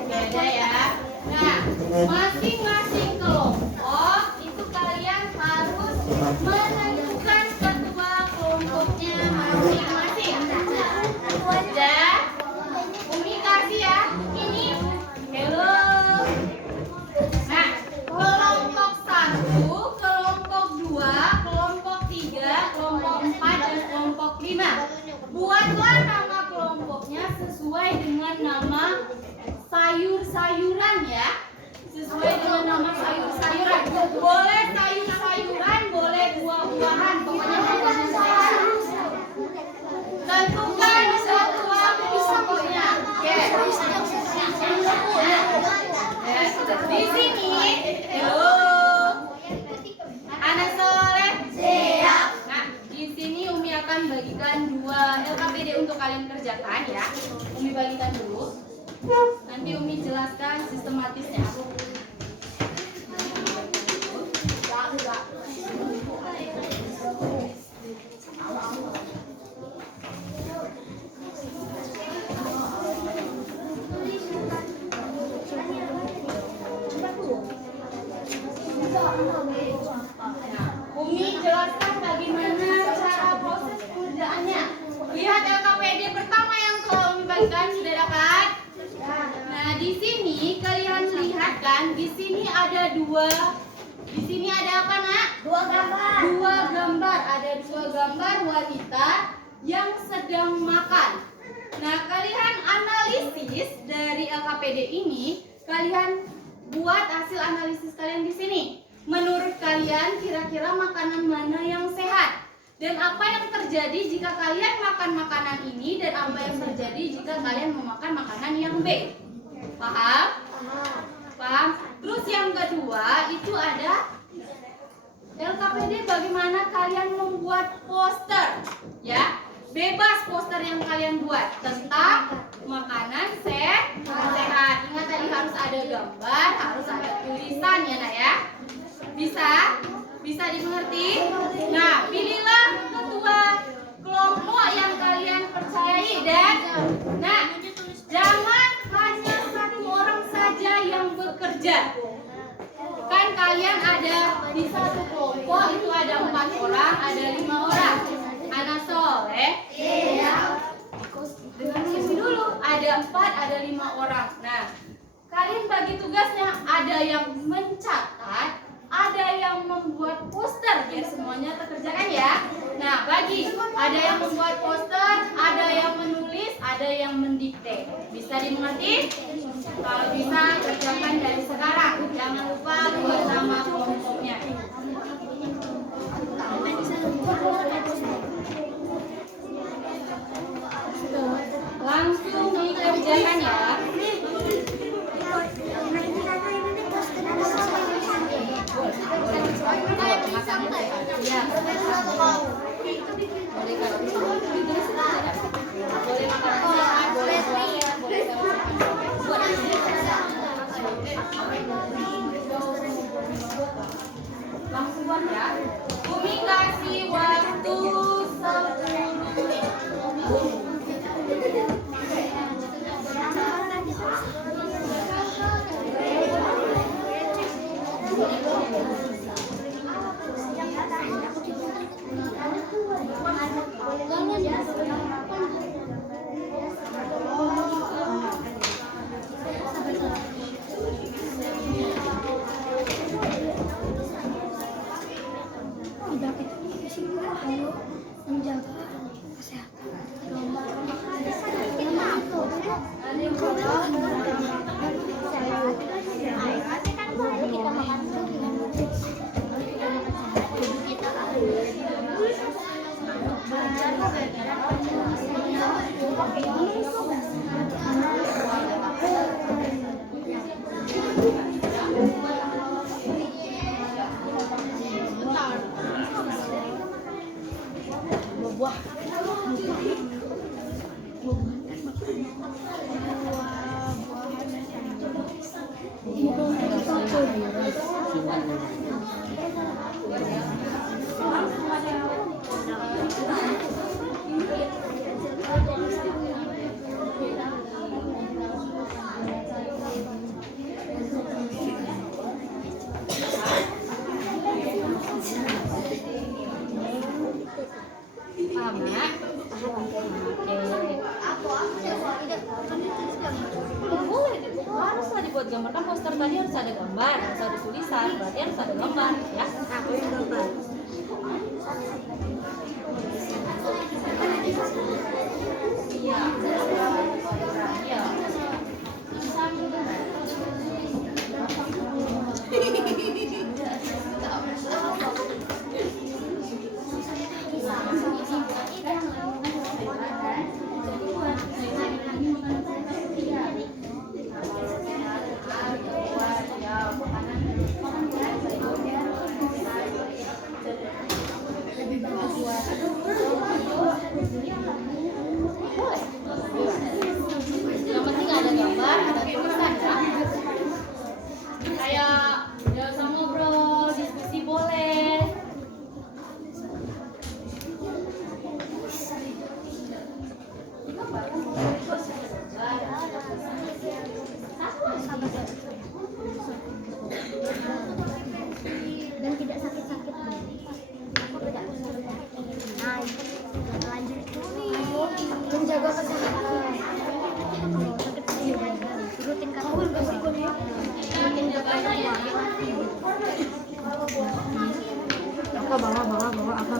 beda ya. Nah, masing-masing kelompok itu kalian harus menentukan ketua kelompoknya masing-masing. Dan Umi kasih ya. Ini hello. Nah, kelompok 1, kelompok 2, kelompok 3, kelompok 4, dan kelompok 5. Buatlah nama kelompoknya sesuai dengan nama sayur-sayuran ya. Sesuai dengan nama sayur-sayuran. Boleh sayur-sayuran, boleh buah-buahan. Pokoknya namanya sayur. Tentukan ketua kelompoknya. Oke. Di sini, halo. Anak soleh. Siap. Nah, di sini Umi akan bagikan 2 LKPD untuk kalian kerjakan ya. Umi bagikan dulu. Nanti Umi jelaskan sistematisnya. Umi jelaskan bagaimana cara proses pengerjaannya. Lihat LKPD pertama yang telah Umi bagikan, sudah dapat? Nah, di sini kalian lihat kan, di sini ada 2. Di sini ada apa, Nak? 2 gambar. 2 gambar. Ada 2 gambar wanita yang sedang makan. Nah, kalian analisis dari LKPD ini, kalian buat hasil analisis kalian di sini. Menurut kalian kira-kira makanan mana yang sehat? Dan apa yang terjadi jika kalian makan makanan ini, dan apa yang terjadi jika kalian memakan makanan yang B? Paham? Paham? Terus yang kedua itu ada LKPD bagaimana kalian membuat poster ya. Bebas poster yang kalian buat tentang makanan sehat. Ingat tadi harus ada gambar, harus ada tulisan ya, Nak ya. Bisa? Bisa dimengerti? Nah, pilihlah ketua kelompok yang kalian percayai dan jangan hanya 1 orang saja yang bekerja. Kan kalian ada di satu kelompok itu ada 4 orang, ada 5 orang. Anak soleh. Iya. Dengan sini dulu ada 4, ada 5 orang. Nah, kalian bagi tugasnya, ada yang mencatat, ada yang membuat poster biar semuanya terkerjakan ya. Nah, bagi ada yang membuat poster, ada yang menulis, ada yang mendikte. Bisa dimengerti? Kalau bisa kerjakan dari sekarang. Jangan lupa buat nama kelompoknya. Langsung dikerjakan ya. Langsung buat ya. Bumi kasih waktu 10 menit. Menjaga kesehatan. Haruslah dibuat gambar, kan poster tadi harus ada gambar, harus ada tulisan, berarti harus ada gambar ya. Aku yang gambar. Iya. Iya. Yang penting ada gambar, ada tulisan ya. Kayak biasa ngobrol, diskusi boleh. Dan tidak sakit-sakit. Aku tidak naik. Lanjut menjaga kesehatan. Rutin apa bawa apa?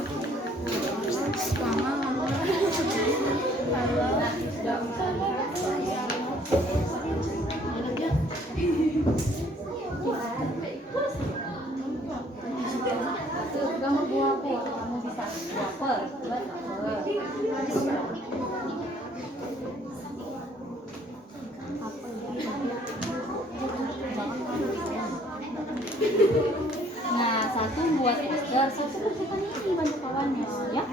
Gambar buah apa? Kamu bisa apel, Nah, satu buat poster, satu kerjakan ini bantu kawannya ya.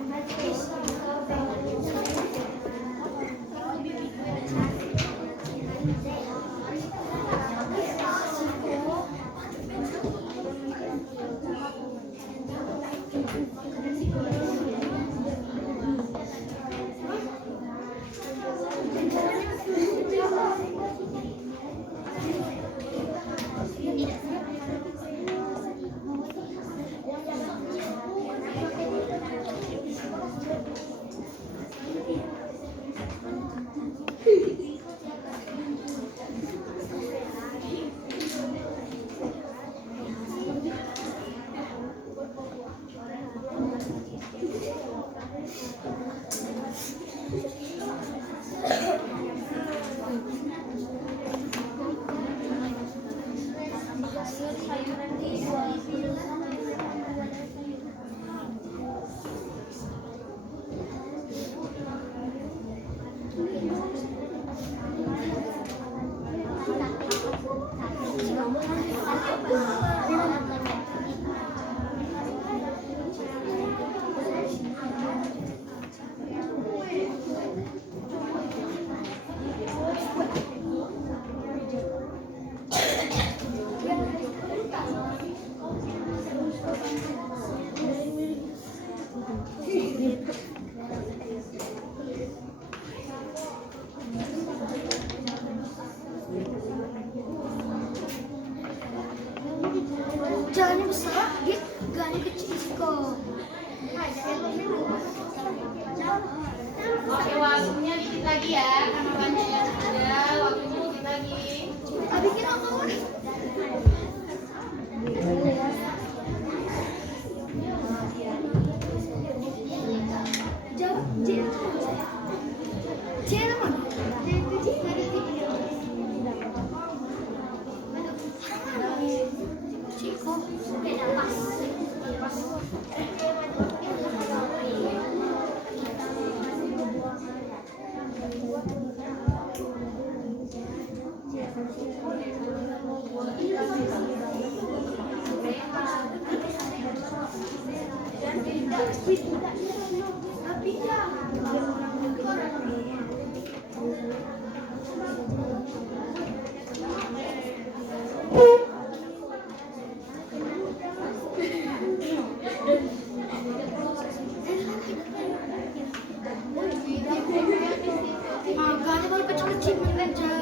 Makanya baru kecil-kecil aja.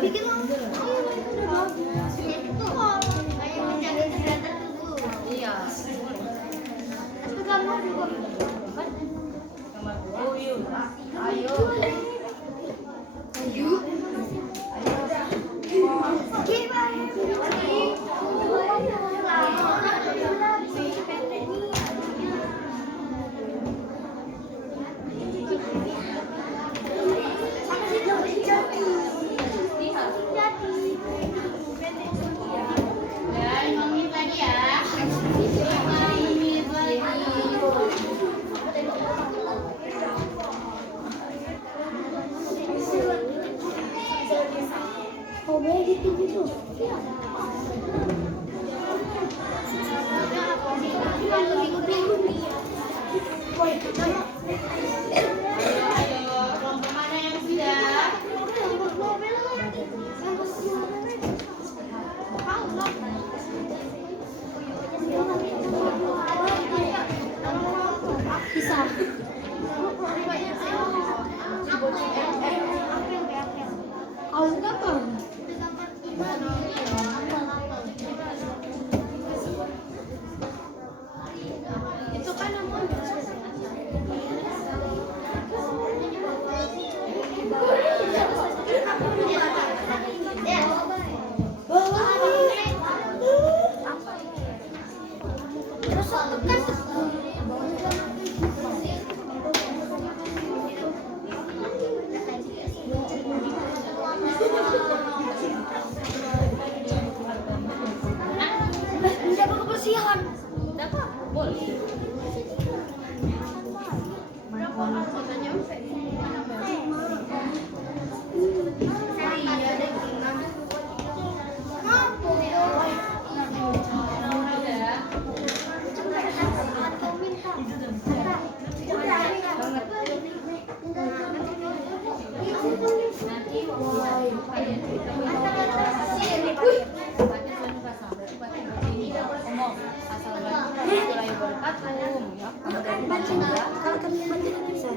Bikin Iya. tapi kamu juga Gambar dulu yuk. Ayo. Ya, 5 menit lagi ya. 5 menit lagi. Ayo, kelompok mana yang sudah? Bisa. Kalau gampang. Itu kan namanya. Menjaga kebersihan. Dapat? Boleh. Kalau kami baca bisa.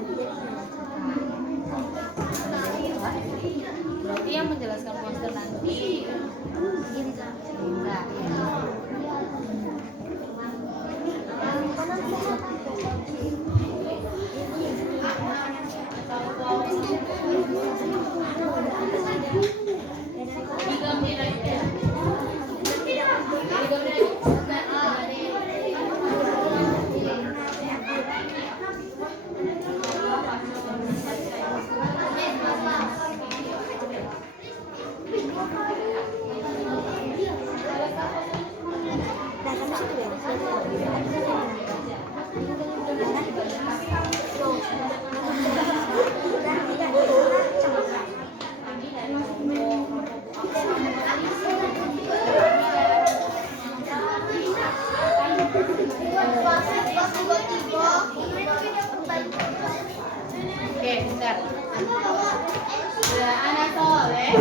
Berarti yang menjelaskan monster nanti enggak ya. Tiga menit lagi ya. 3 menit lagi. Oke, bentar. Sudah anak soleh.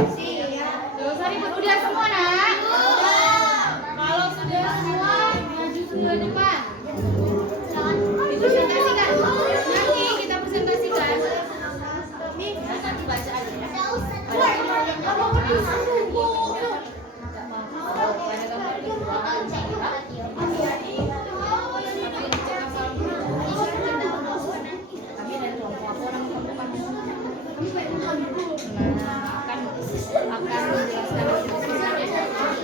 Gak usah ribut, udah semua nak. Kalau sudah semua, maju ke depan. Dipresentasikan. Nanti kita presentasikan. Nih, nanti baca aja ya. Pada gambar yang pertama. Pada gambar kedua. Kami dari kelompok apa orang kelompok akan menjelaskan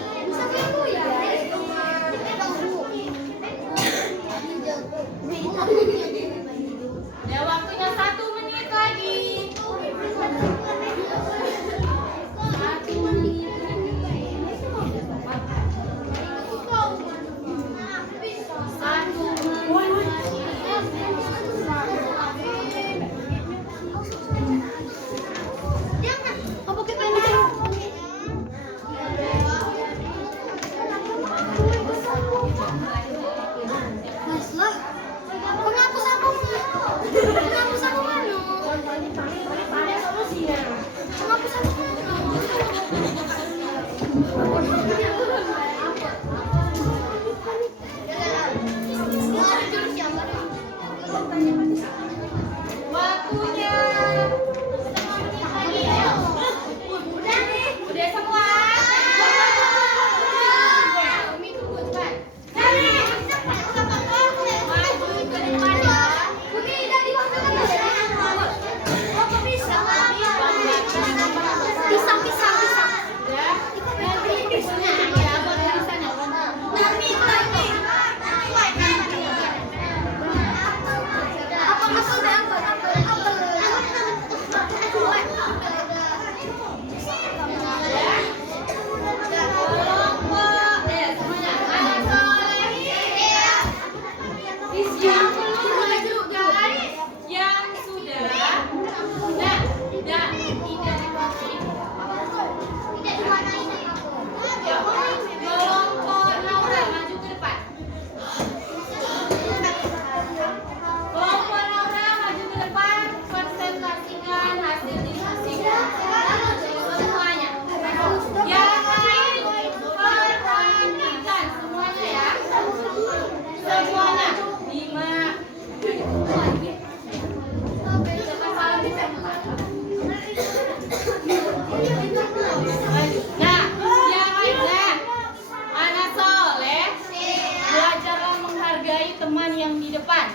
teman yang di depan.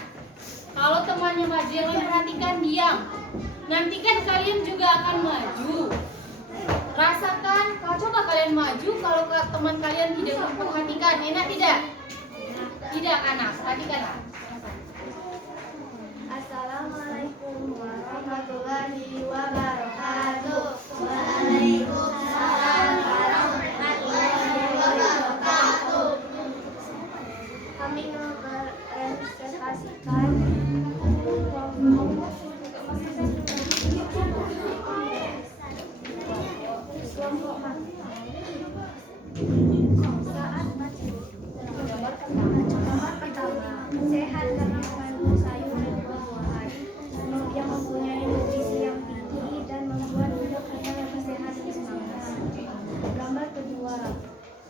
Kalau temannya maju, yang lain perhatikan diam. Nanti kan kalian juga akan maju. Rasakan, coba kalian maju kalau teman kalian tidak memperhatikan. Enak tidak? Tidak, anak. Perhatikanlah. Assalamualaikum warahmatullahi wabarakatuh. Waalaikumsalam warahmatullahi wabarakatuh. Kami merepresentasikan kelompok saat baca. Nomor pertama, sehat karena mengandung sayur dan buah-buahan yang mempunyai nutrisi yang tinggi dan membuat hidup kita lebih sehat dan semangat. Gambar kedua,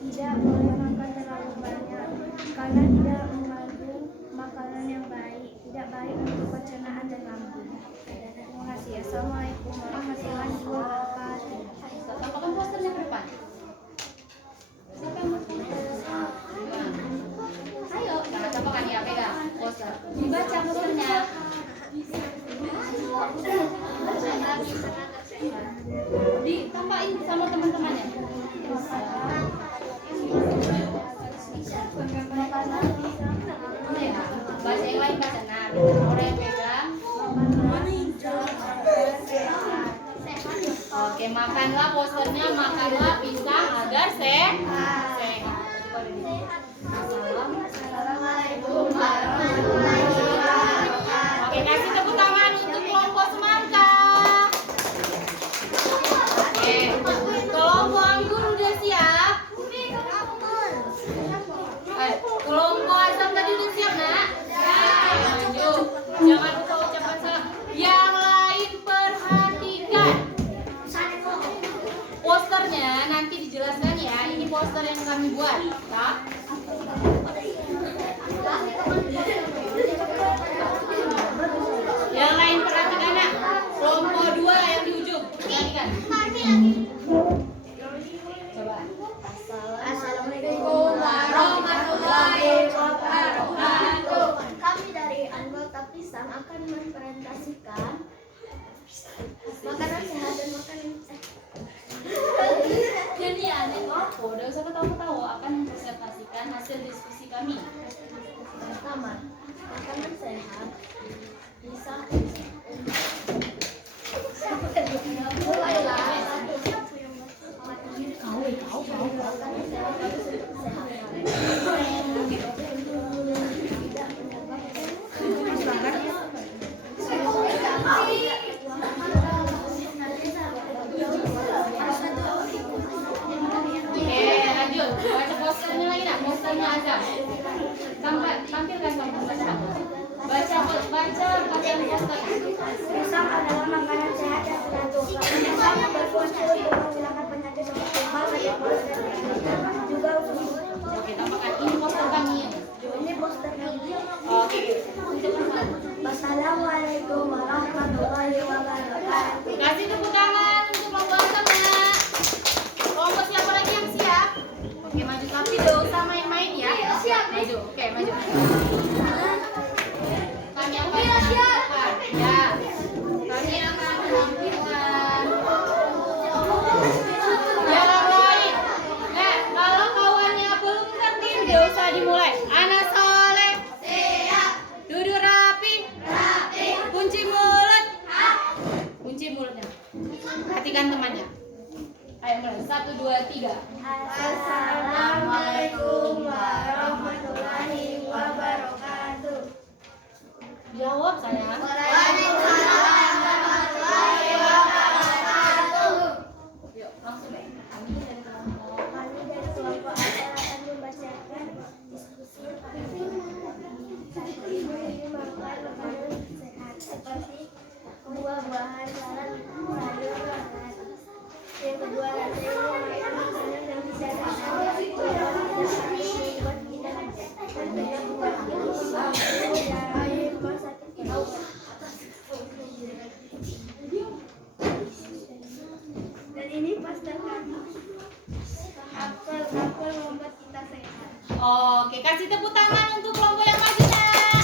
tidak boleh makan terlalu banyak karena tidak mengandung makanan yang baik, tidak baik untuk pencernaan dan lambung. Terima kasih. Assalamualaikum warahmatullahi wabarakatuh. Tampakkan posternya ke depan. Siapa yang mau ayo, jangan tampakkan ya, pegang poster. Dibaca posternya. Ditampakin sama teman-temannya. Ya, baca yang lain baca. Nah, orang yang pegang. Oke, makanlah posternya, makanlah pisang agar sehat. Assalamualaikum warahmatullahi wabarakatuh. Oke, kasih tepuk tangan untuk kelompok semangka. Oke, kelompok anggur udah siap? Kelompok asam tadi udah siap, nak? Maju. Jangan lupa ucapkan salam. Yang lain perhatikan. Posternya nanti dijelaskan ya. Ini poster yang kami buat. Tak? Yang lain perhatikan, nak. Kelompok 2 yang di ujung. Perhatikan. Coba. Assalamualaikum warahmatullahi wabarakatuh. Kami dari anggota pisang akan mempresentasikan makanan sehat dan makanan Jadi adik Marco, udah usah ketawa-ketawa, akan mempresentasikan hasil diskusi kami. pertama, makanan sehat bisa mulailah. Oke, lanjut. Baca posternya lagi, nak. Posternya Azam. Tampilkan kamu baca. Baca bagian poster. Pisang adalah makanan sehat dan sehat. Pisang berfungsi untuk menghilangkan penyakit seperti mah dan kolesterol. Juga Oke, tampakkan ini poster kami. ini poster kami. Oke, ucapkan salam. Wassalamualaikum warahmatullahi wabarakatuh. Kasih tepuk tangan untuk kelompok Azam, nak. Kelompok siapa lagi yang siap? Oke, maju, tapi tidak usah main-main ya. Siap. Maju. Oke, maju. Kami akan menampilkan. Ya. Kami akan menampilkan. Yang lain. Kalau kawannya belum ngerti, tidak usah dimulai. Anak soleh. Siap. Duduk rapi. Rapi. Kunci mulut. Kunci mulutnya. Perhatikan temannya. Ayo mulai. 1, 2, 3. Assalamualaikum warahmatullahi wabarakatuh. Jawab sayang. Waalaikumsalam warahmatullahi wabarakatuh. Yuk, langsung deh. Kami dari kelompok. Kami dari kelompok akan membacakan diskusi makan makanan sehat seperti buah-buahan, salad, sayur, yang kedua nanti makan makanan yang bisa membuat kita dan ini poster kami. Apel membuat kita sehat. Oke, kasih tepuk tangan untuk kelompok yang maju, nak.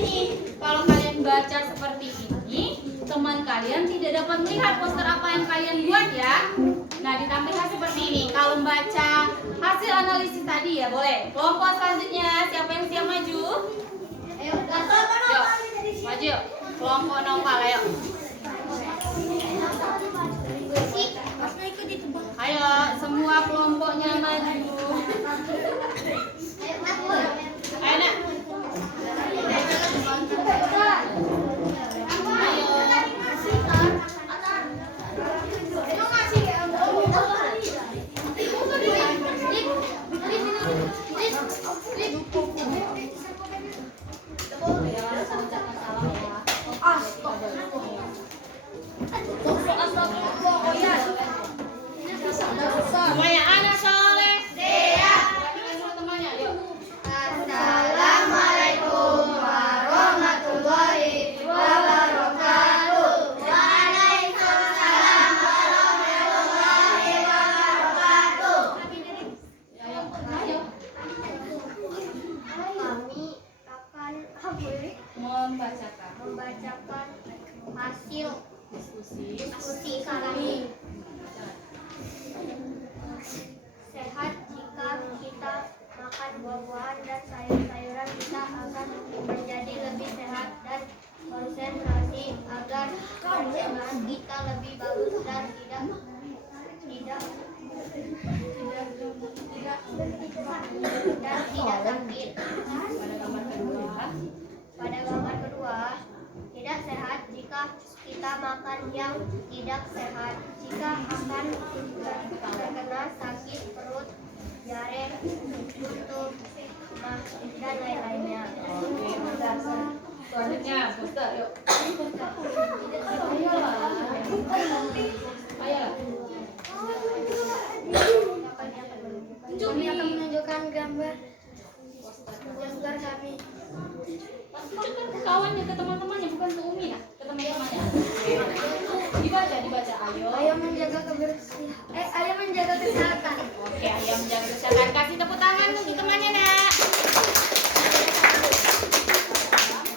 ini. Kalau kalian baca seperti ini, teman kalian tidak dapat melihat poster apa yang kalian buat ya. Nah, ditampilkan seperti ini. Kalau membaca hasil analisis tadi ya boleh. Kelompok selanjutnya, siapa yang siap maju? Ayo, Yuk, maju. Kelompok nopal, ayo. Ayo, semua kelompoknya maju. Ayo, nak. Semuanya anak soleh. Siap. Perhatikan dulu temannya, yuk. Assalamualaikum warahmatullahi wabarakatuh. Waalaikumsalam warahmatullahi wabarakatuh. Ayo, ayo. Kami akan membacakan hasil diskusi kami. Sehat jika kita makan buah-buahan dan sayur-sayuran, kita akan menjadi lebih sehat dan konsentrasi agar pencernaan kita lebih bagus dan tidak sakit. Pada gambar kedua, tidak sehat jika kita makan yang tidak sehat. Jika akan terkena sakit perut, diare, kutu, mah, dan lain-lainnya. Selanjutnya, booster, yuk. Ayolah. Ayolah. Kami akan menunjukkan gambar kami. Tunjukkan ke kawannya, ke teman-temannya, bukan ke Umi ya, ke teman-temannya. Dibaca, ayo. Ayo menjaga kebersihan. Ayo menjaga kesehatan. Oke, ayo menjaga kesehatan. Kasih tepuk tangan untuk temannya, nak.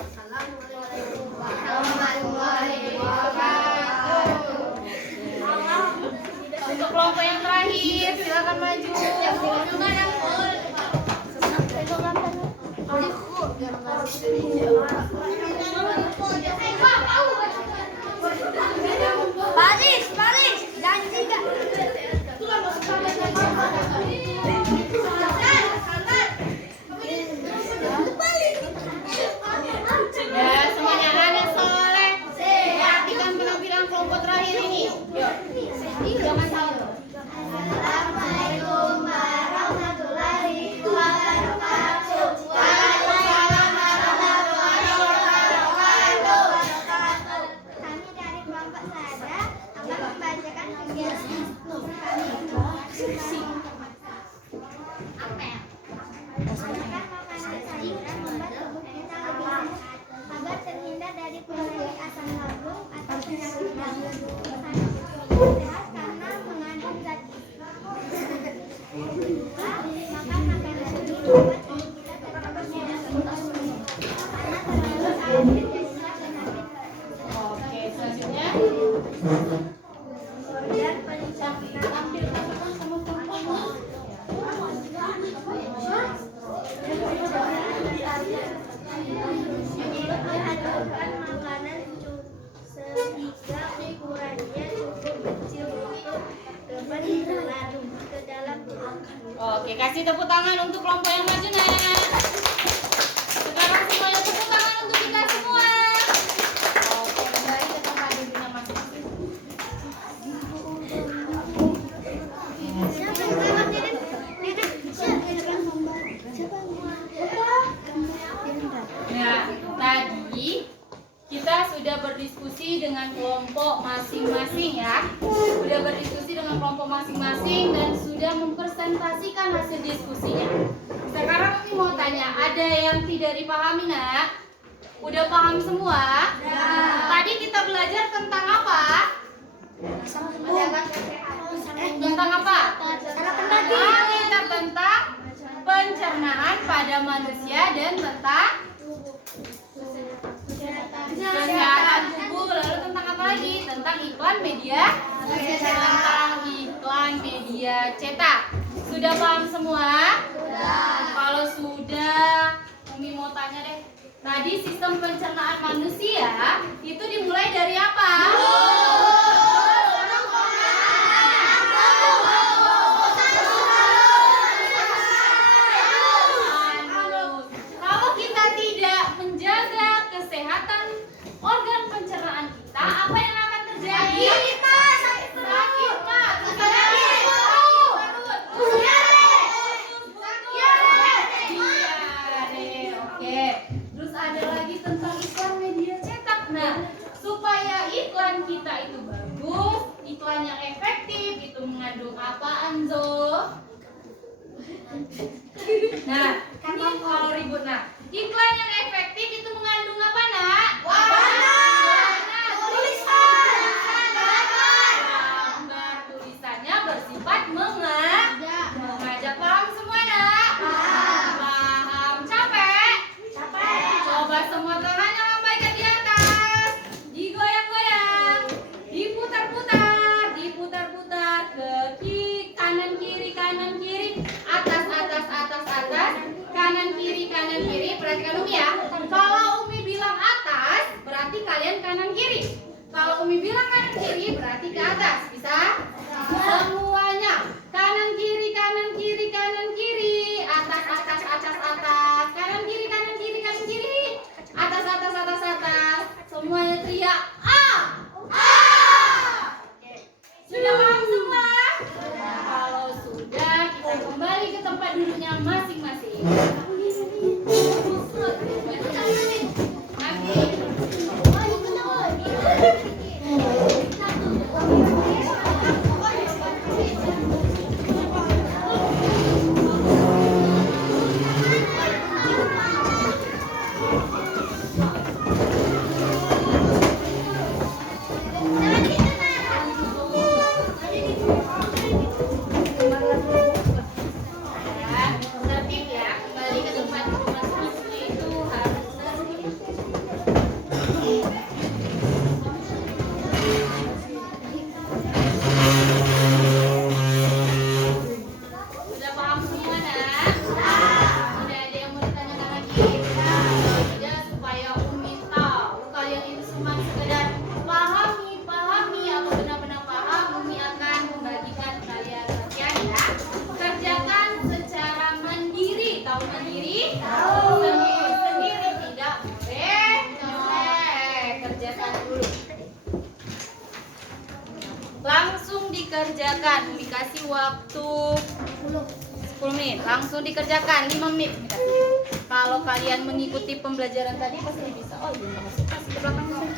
Assalamualaikum warahmatullahi wabarakatuh. Untuk kelompok yang terakhir, silakan maju. Baris, janji gak? Ya, semuanya anak soleh. Perhatikan penampilan kelompok terakhir ini. Yuk, jangan salah. Assalamualaikum warahmatullahi wabarakatuh. Waalaikumsalam warahmatullahi wabarakatuh. Kami dari kelompok Sada akan membacakan kegiatan kami. Apa ya? Makan makanan sayuran membuat tubuh kita lebih sehat agar terhindar dari penyakit asam lambung atau penyakit jantung. Sehat karena mengandung zat gizi. Makan makanan ini membuat tubuh kita tetap sehat karena terhindar dari penyakit. Oke, selanjutnya. Dan pencernaan menyediakan makanan sehingga ukurannya cukup kecil untuk dapat dilarung ke dalam tubuh. Oke, kasih tepuk tangan untuk kelompok yang maju, nak. Sekarang semuanya tepuk tangan untuk kita semua. Oke, kembali ke tempat duduknya masing-masing. Nah, tadi kita sudah berdiskusi dengan kelompok masing-masing ya. Sudah berdiskusi dengan kelompok masing-masing dan sudah mempresentasikan hasil diskusinya. Sekarang kami mau tanya, ada yang tidak dipahami, nak? Udah paham semua? Tadi kita belajar tentang apa? Tentang apa? Kita tentang pencernaan pada manusia dan tentang media tentang iklan media cetak. Sudah paham semua? Kalau sudah, Umi mau tanya deh. Tadi sistem pencernaan manusia itu dimulai dari apa? Kalau kita tidak menjaga kesehatan organ pencernaan kita, apa yang akan terjadi? Sakit, Pak. Diare. Oke. Terus ada lagi tentang iklan media cetak. Nah, supaya iklan kita itu bagus, iklan yang efektif, itu mengandung apaan, Zo? Nah, ini kalau ribut. Nah, iklan yang efektif itu mengandung apa, Nak? Gambar tulisannya bersifat mengajak. Paham semua, Nak? Paham. Capek? Coba semua tangannya lambaikan di atas. Digoyang-goyang. Diputar-putar ke kanan kiri, atas, kanan kiri. Perhatikan Umi ya. Kalau Umi bilang atas, berarti kalian kanan kiri. Kalau Umi bilang kanan kiri, berarti ke atas. Bisa? Semuanya kanan kiri, atas, kanan kiri, atas. Semuanya teriak A. Oke. Sudah paham semua? Kalau sudah, kita kembali ke tempat duduknya masing-masing. Tertib ya, kembali ke tempat masing-masing itu harus tertib. Sudah paham semua, Nak? Sudah ada yang mau ditanyakan lagi? Tidak, supaya Umi tahu kalian itu cuma sekedar pahami atau benar-benar paham. Umi akan membagikan kalian bagian ya. Kerjakan secara mandiri. Tahu mandiri? Tahu. Sendiri tidak boleh nyontek. Kerjakan dulu. Langsung dikerjakan. Umi kasih waktu 10 menit. Langsung dikerjakan 5 menit. Kalau kalian mengikuti pembelajaran tadi pasti bisa. Oh, belum masuk. Kasih ke belakang sana.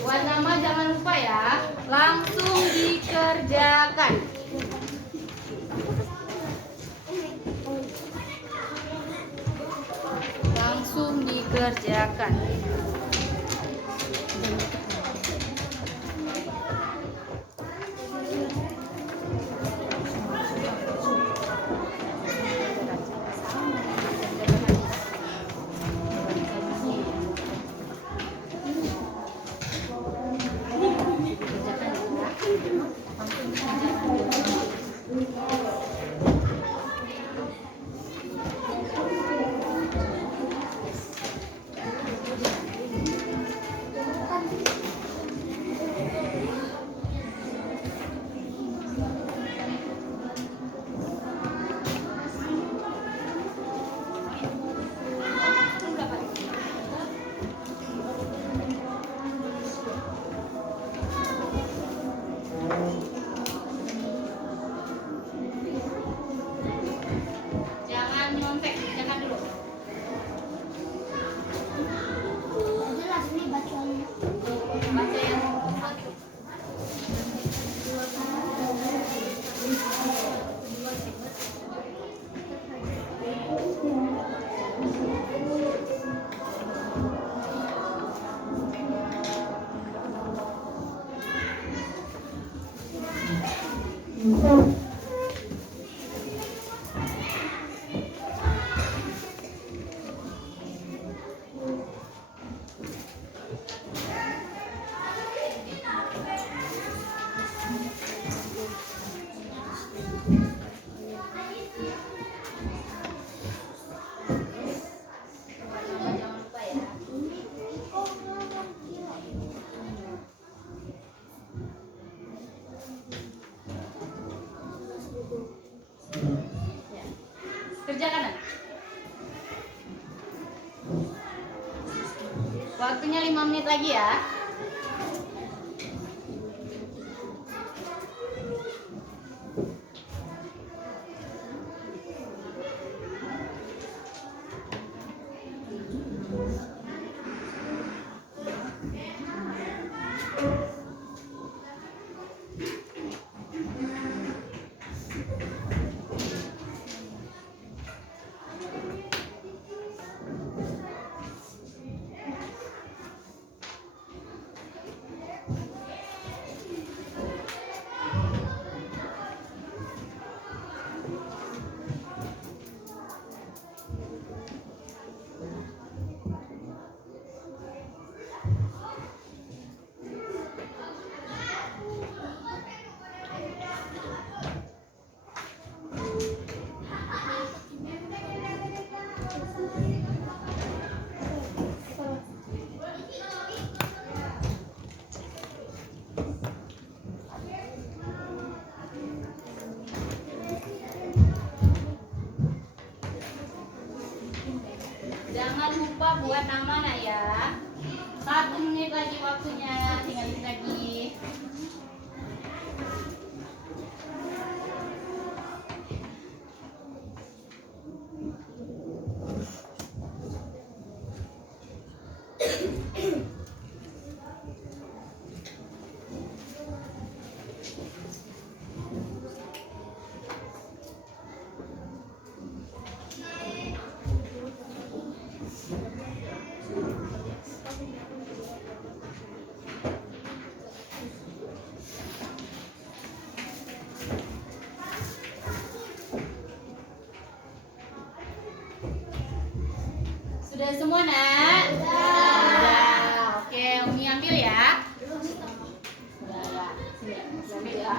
Buat nama jangan lupa ya. Langsung dikerjakan. Langsung dikerjakan. Waktunya 5 menit lagi ya. Jangan lupa buat nama nak ya. 1 menit lagi waktunya, tinggal dikit lagi. Sudah semua nak? Sudah. Oke, Umi ambil ya. Sudah. Sini, ambil ya.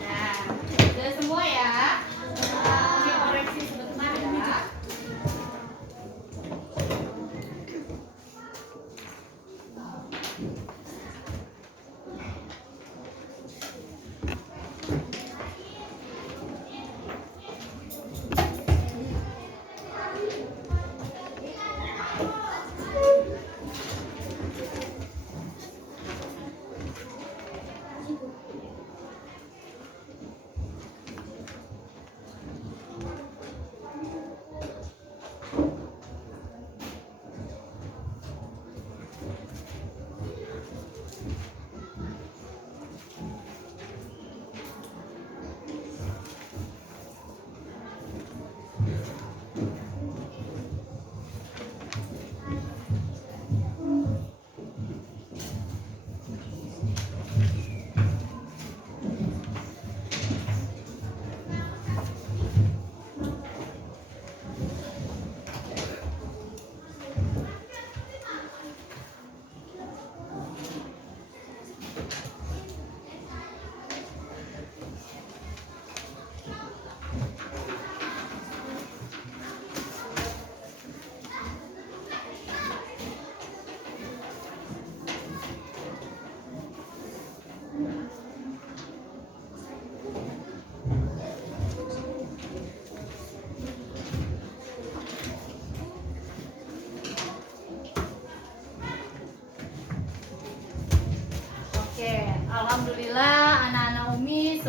Nah, sudah semua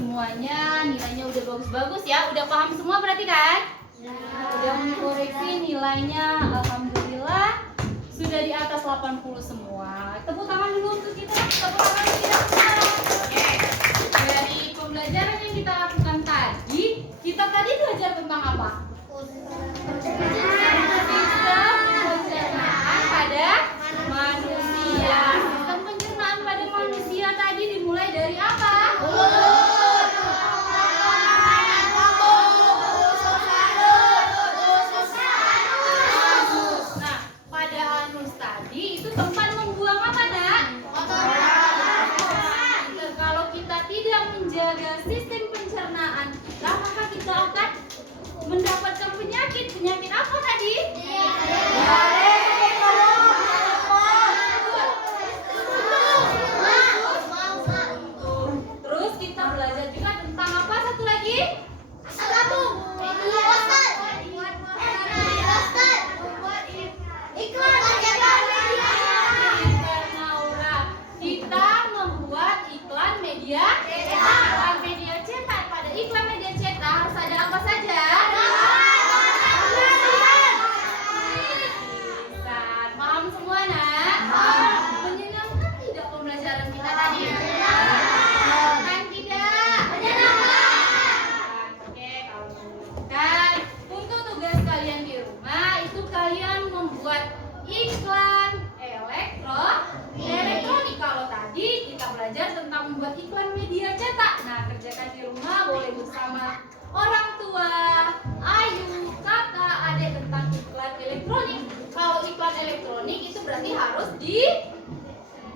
semuanya nilainya udah bagus-bagus ya. Udah paham semua berarti kan? Udah mengkoreksi nilainya, alhamdulillah sudah di atas 80 semua. Tepuk tangan dulu untuk kita. Tepuk tangan untuk kita semua. Oke. Dari pembelajaran yang kita lakukan tadi, kita tadi belajar tentang apa? Sistem pencernaan pada manusia. Sistem pencernaan pada manusia tadi dimulai dari apa? Nah, pada anus tadi itu tempat membuang apa, Nak? Kalau kita tidak menjaga sistem pencernaan kita, maka kita akan mendapatkan penyakit. Penyakit apa tadi? Diare. Terus kita belajar juga tentang apa satu lagi? Naura. Kita membuat iklan media cetak. Pada iklan media cetak harus ada apa saja? Paham semua, Nak? Menyenangkan tidak pembelajaran kita tadi? Kan tidak? Menyenangkan. Oke, kalau menyenangkan, untuk tugas kalian di rumah itu kalian membuat iklan elektronik. Kalau tadi kita belajar tentang membuat iklan media cetak. Nah, kerjakan di rumah boleh bersama orang tua, Ayu, kakak, adik tentang iklan elektronik. Kalau iklan elektronik itu berarti harus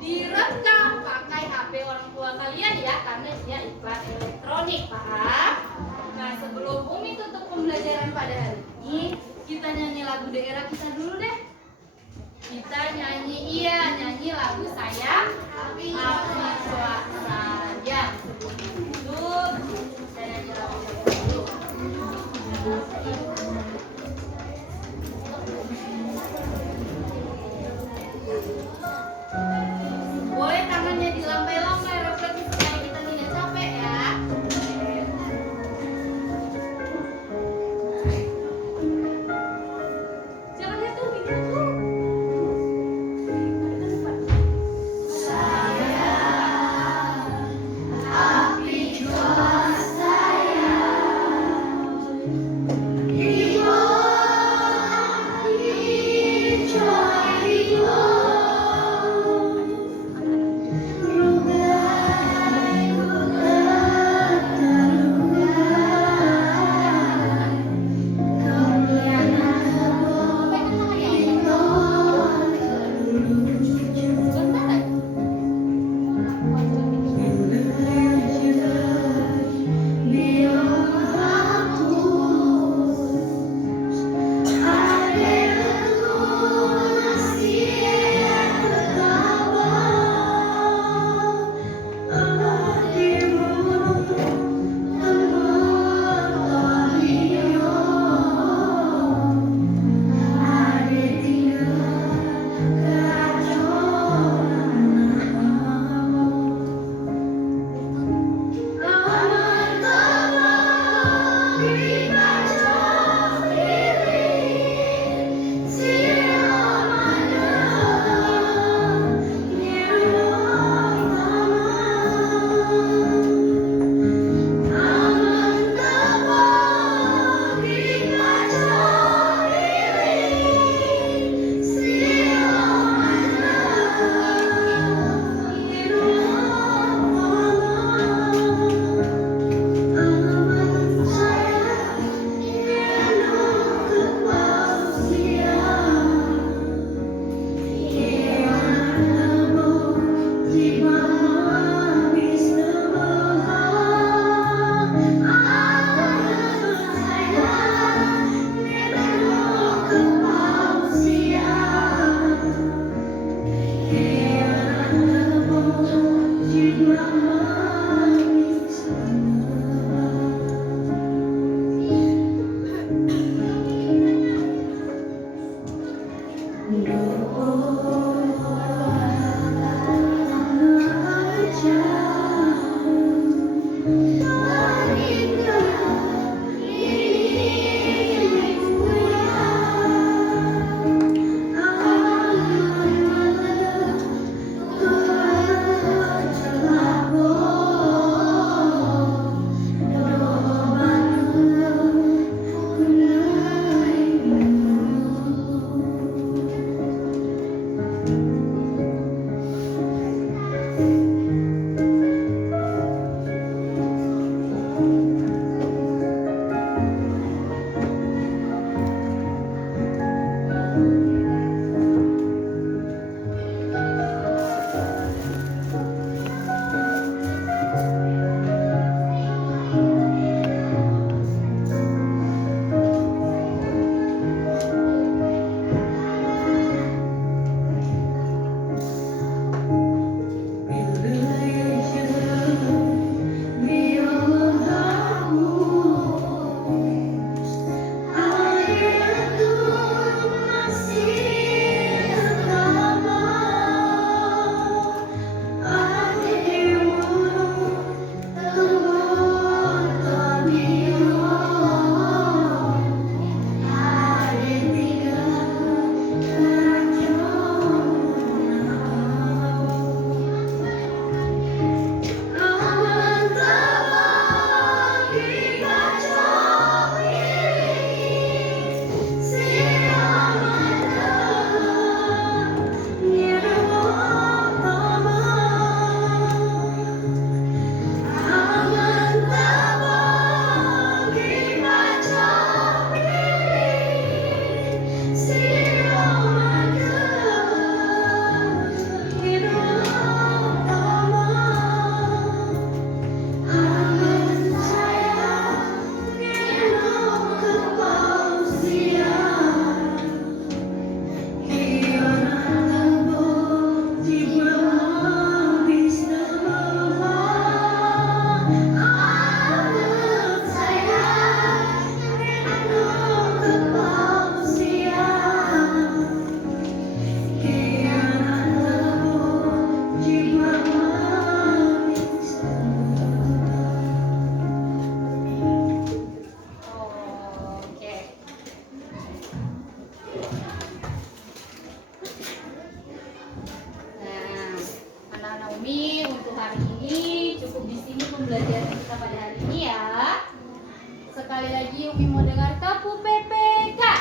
direkam pakai HP orang tua kalian ya, karena dia iklan elektronik, paham? Nah, sebelum Umi tutup pembelajaran pada hari ini, kita nyanyi lagu daerah kita dulu deh. Kita nyanyi lagu Sayang Api Swasta. Ya, sebelum itu saya nyanyi lagu daerah dulu. Boleh tangannya dilambai-lambai, refleksi supaya kita tidak capek ya. Jangan lihat tuh, mikir tuh. Api mulai hari ini ya. Sekali lagi Umi mau dengar kapu PPK.